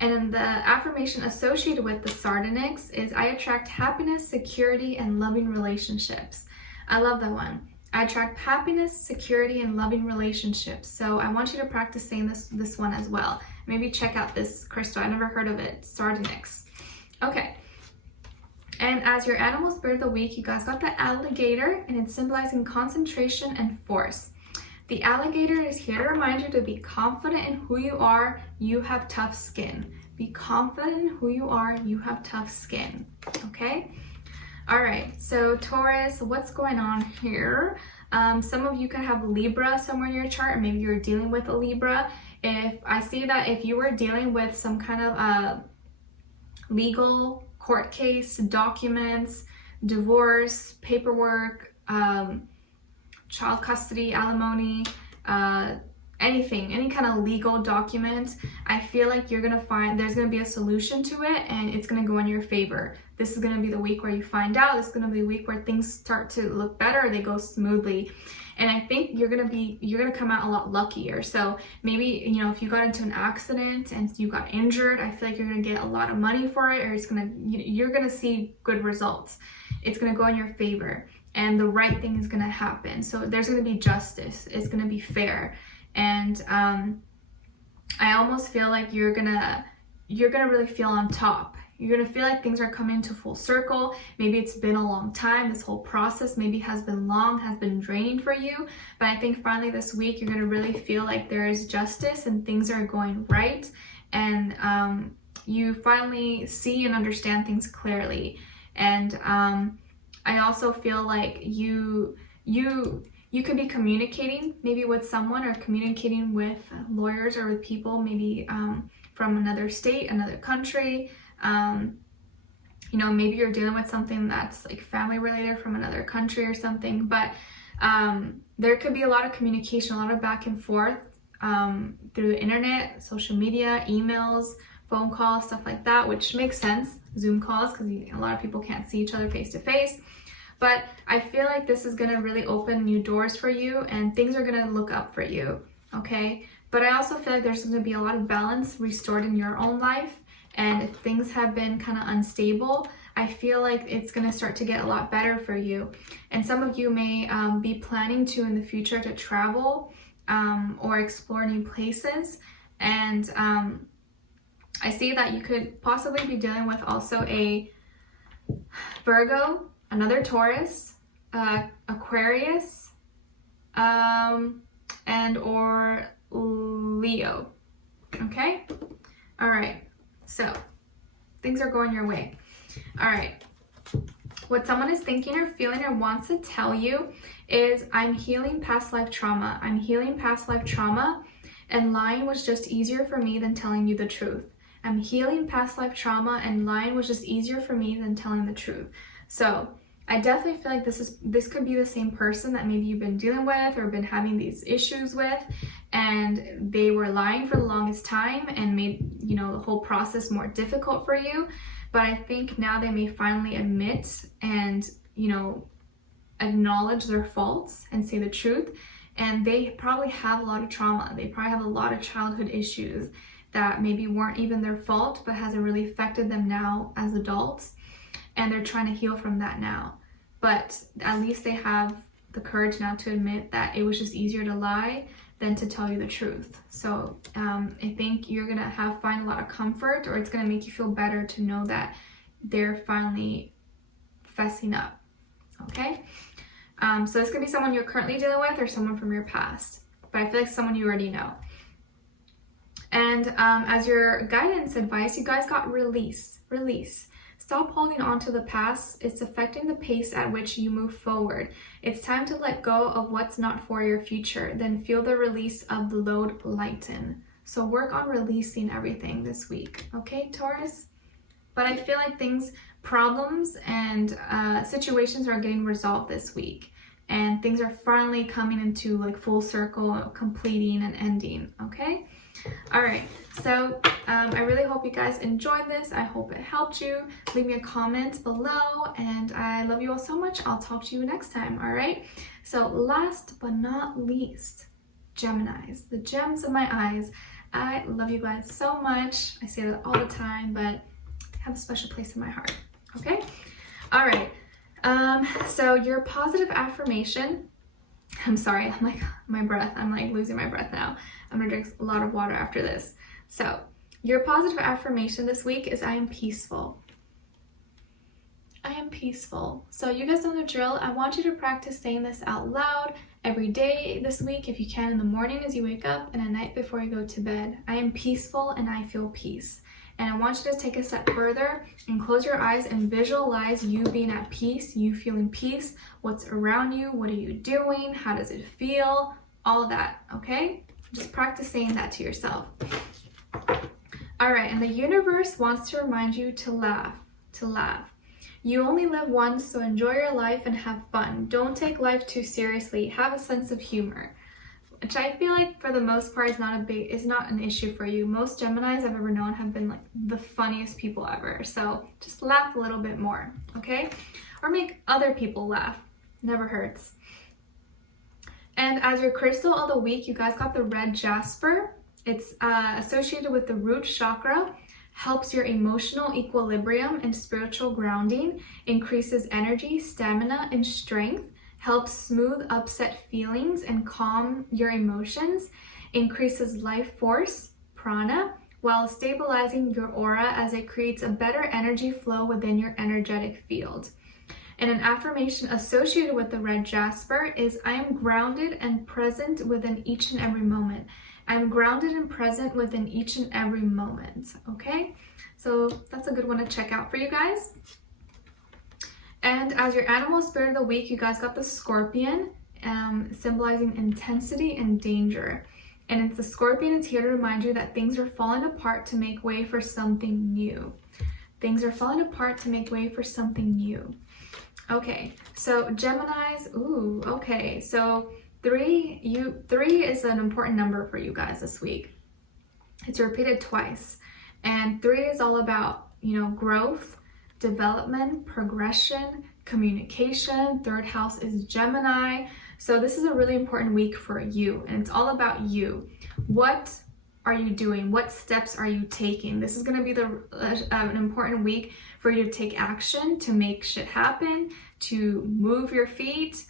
And then the affirmation associated with the sardonyx is, I attract happiness, security, and loving relationships. I love that one. I attract happiness, security, and loving relationships. So I want you to practice saying this one as well. Maybe check out this crystal. I never heard of it. Sardonyx. Okay. And as your animal spirit of the week, you guys got the alligator, and it's symbolizing concentration and force. The alligator is here to remind you to be confident in who you are. You have tough skin. Be confident in who you are. You have tough skin. Okay? All right. So Taurus, what's going on here? Some of you could have Libra somewhere in your chart, or maybe you're dealing with a Libra. If I see that if you were dealing with some kind of legal court case, documents, divorce, paperwork, child custody, alimony, anything, any kind of legal document, I feel like you're gonna find there's gonna be a solution to it, and it's gonna go in your favor. This is gonna be the week where you find out. This is gonna be the week where things start to look better, they go smoothly. And I think you're gonna come out a lot luckier. So maybe, you know, if you got into an accident and you got injured, I feel like you're gonna get a lot of money for it, or you're gonna see good results. It's gonna go in your favor, and the right thing is gonna happen. So there's gonna be justice. It's gonna be fair. And I almost feel like you're gonna really feel on top. You're gonna feel like things are coming to full circle. Maybe it's been a long time. This whole process maybe has been long, has been draining for you. But I think finally this week, you're gonna really feel like there is justice and things are going right. And you finally see and understand things clearly. And I also feel like you could be communicating maybe with someone, or communicating with lawyers or with people maybe from another state, another country. You know, maybe you're dealing with something that's like family related from another country or something, but there could be a lot of communication, a lot of back and forth through the internet, social media, emails, phone calls, stuff like that, which makes sense. Zoom calls, because a lot of people can't see each other face to face. But I feel like this is going to really open new doors for you, and things are going to look up for you, okay? But I also feel like there's going to be a lot of balance restored in your own life. And if things have been kind of unstable, I feel like it's going to start to get a lot better for you. And some of you may be planning to in the future to travel or explore new places. And I see that you could possibly be dealing with also a Virgo, another Taurus, Aquarius, and or Leo. Okay? All right. So things are going your way. All right. What someone is thinking or feeling or wants to tell you is, I'm healing past life trauma. I'm healing past life trauma, and lying was just easier for me than telling you the truth. I'm healing past life trauma, and lying was just easier for me than telling the truth. So I definitely feel like this could be the same person that maybe you've been dealing with or been having these issues with, and they were lying for the longest time and made, you know, the whole process more difficult for you. But I think now they may finally admit and, you know, acknowledge their faults and say the truth. And they probably have a lot of trauma. They probably have a lot of childhood issues that maybe weren't even their fault, but hasn't really affected them now as adults. And they're trying to heal from that now. But at least they have the courage now to admit that it was just easier to lie than to tell you the truth. So I think you're gonna find a lot of comfort, or it's gonna make you feel better to know that they're finally fessing up, okay? So this could be someone you're currently dealing with, or someone from your past, but I feel like someone you already know. And as your guidance advice, you guys got release. Stop holding on to the past. It's affecting the pace at which you move forward. It's time to let go of what's not for your future. Then feel the release of the load lighten. So work on releasing everything this week. Okay, Taurus? But I feel like problems and situations are getting resolved this week. And things are finally coming into like full circle, completing and ending. Okay? All right, so I really hope you guys enjoyed this. I hope it helped you. Leave me a comment below, and I love you all so much. I'll talk to you next time, all right? So last but not least, Geminis, the gems of my eyes. I love you guys so much. I say that all the time, but have a special place in my heart, okay? All right, so your positive affirmation, I'm sorry, I'm like, I'm like losing my breath now. I'm gonna drink a lot of water after this. So your positive affirmation this week is I am peaceful. I am peaceful. So you guys know the drill. I want you to practice saying this out loud every day this week, if you can, in the morning as you wake up and at night before you go to bed. I am peaceful and I feel peace. And I want you to take a step further and close your eyes and visualize you being at peace, you feeling peace, what's around you, what are you doing, how does it feel, all of that, okay? Just practice saying that to yourself. All right, and the universe wants to remind you to laugh, to laugh. You only live once, so enjoy your life and have fun. Don't take life too seriously. Have a sense of humor, which I feel like for the most part is not an issue for you. Most Geminis I've ever known have been like the funniest people ever. So just laugh a little bit more, okay? Or make other people laugh. Never hurts. And as your crystal of the week, you guys got the red jasper. It's associated with the root chakra, helps your emotional equilibrium and spiritual grounding, increases energy, stamina, and strength, helps smooth upset feelings and calm your emotions, increases life force, prana, while stabilizing your aura as it creates a better energy flow within your energetic field. And an affirmation associated with the red jasper is I am grounded and present within each and every moment. I'm grounded and present within each and every moment, okay? So that's a good one to check out for you guys. And as your animal spirit of the week, you guys got the scorpion, symbolizing intensity and danger. And it's the scorpion is here to remind you that things are falling apart to make way for something new. Things are falling apart to make way for something new. Okay, so Geminis, ooh, okay, so three is an important number for you guys this week. It's repeated twice, and 3 is all about, growth, development, progression, communication. Third house is Gemini, so this is a really important week for you, and it's all about you. What are you doing? What steps are you taking? This is going to be an important week for you to take action, to make shit happen, to move your feet,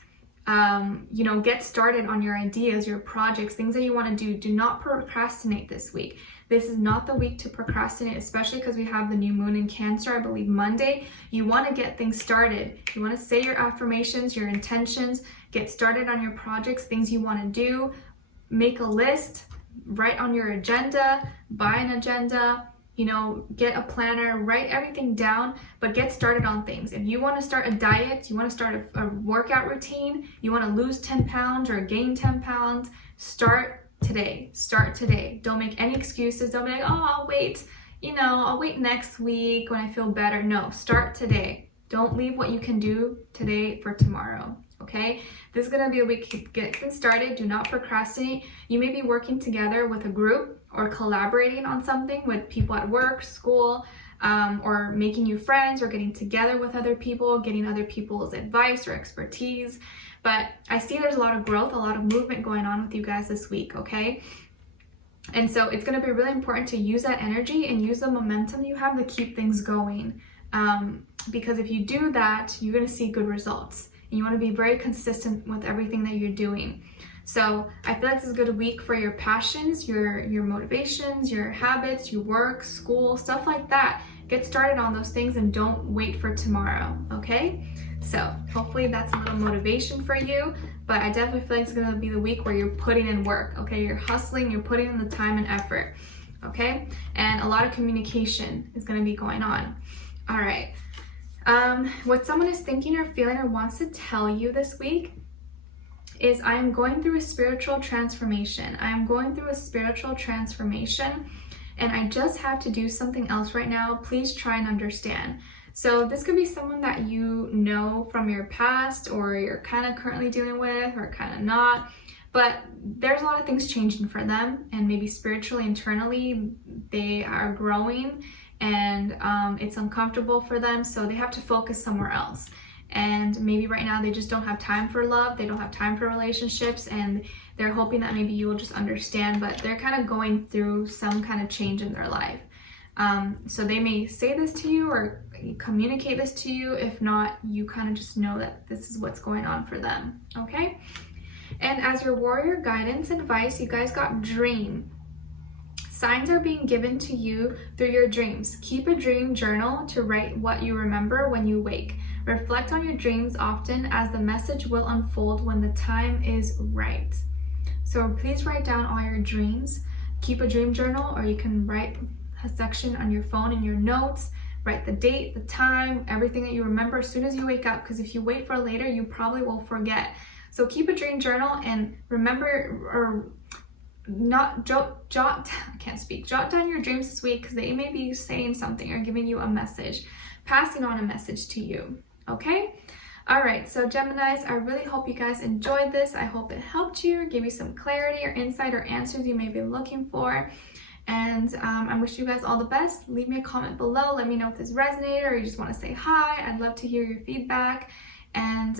get started on your ideas, your projects, things that you want to do. Do not procrastinate this week. This is not the week to procrastinate, especially because we have the new moon in Cancer, I believe Monday. You want to get things started. You want to say your affirmations, your intentions, get started on your projects, things you want to do, make a list, write on your agenda, buy an agenda, get a planner, write everything down, but get started on things. If you want to start a diet, you want to start a workout routine, you want to lose 10 pounds or gain 10 pounds, start today. Start today. Don't make any excuses. Don't be like, oh, I'll wait, I'll wait next week when I feel better. No, start today. Don't leave what you can do today for tomorrow. Okay, this is going to be a week to get things started. Do not procrastinate. You may be working together with a group or collaborating on something with people at work, school, or making new friends, or getting together with other people, getting other people's advice or expertise. But I see there's a lot of growth, a lot of movement going on with you guys this week, okay? And so it's going to be really important to use that energy and use the momentum you have to keep things going. Because if you do that, you're going to see good results. And you want to be very consistent with everything that you're doing. So I feel like this is a good week for your passions, your motivations, your habits, your work, school, stuff like that. Get started on those things and don't wait for tomorrow, okay? So hopefully that's a little motivation for you, but I definitely feel like it's going to be the week where you're putting in work, okay? You're hustling, you're putting in the time and effort, okay? And a lot of communication is going to be going on. All right. What someone is thinking or feeling or wants to tell you this week is I am going through a spiritual transformation. I am going through a spiritual transformation and I just have to do something else right now. Please try and understand. So this could be someone that you know from your past or you're kind of currently dealing with or kind of not. but there's a lot of things changing for them, and maybe spiritually, internally, they are growing, and it's uncomfortable for them, so they have to focus somewhere else. And maybe right now they just don't have time for love, they don't have time for relationships, and they're hoping that maybe you will just understand, but they're kind of going through some kind of change in their life. So they may say this to you or communicate this to you. If not, you kind of just know that this is what's going on for them, okay? And as your warrior guidance advice, you guys got dream. Signs are being given to you through your dreams. Keep a dream journal to write what you remember when you wake. Reflect on your dreams often, as the message will unfold when the time is right. So please write down all your dreams. Keep a dream journal, or you can write a section on your phone in your notes. Write the date, the time, everything that you remember as soon as you wake up, because if you wait for later, you probably will forget. So keep a dream journal and remember, or jot down your dreams this week, because they may be saying something or giving you a message, passing on a message to you, okay? All right, so Geminis, I really hope you guys enjoyed this. I hope it helped you, give you some clarity or insight or answers you may be looking for. And I wish you guys all the best. Leave me a comment below. Let me know if this resonated or you just want to say hi. I'd love to hear your feedback. And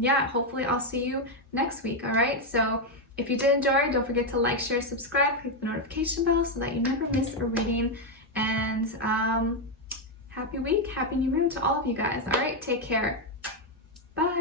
yeah, hopefully I'll see you next week, all right? So if you did enjoy, don't forget to like, share, subscribe, click the notification bell so that you never miss a reading. And happy week, happy new moon to all of you guys, all right? Take care.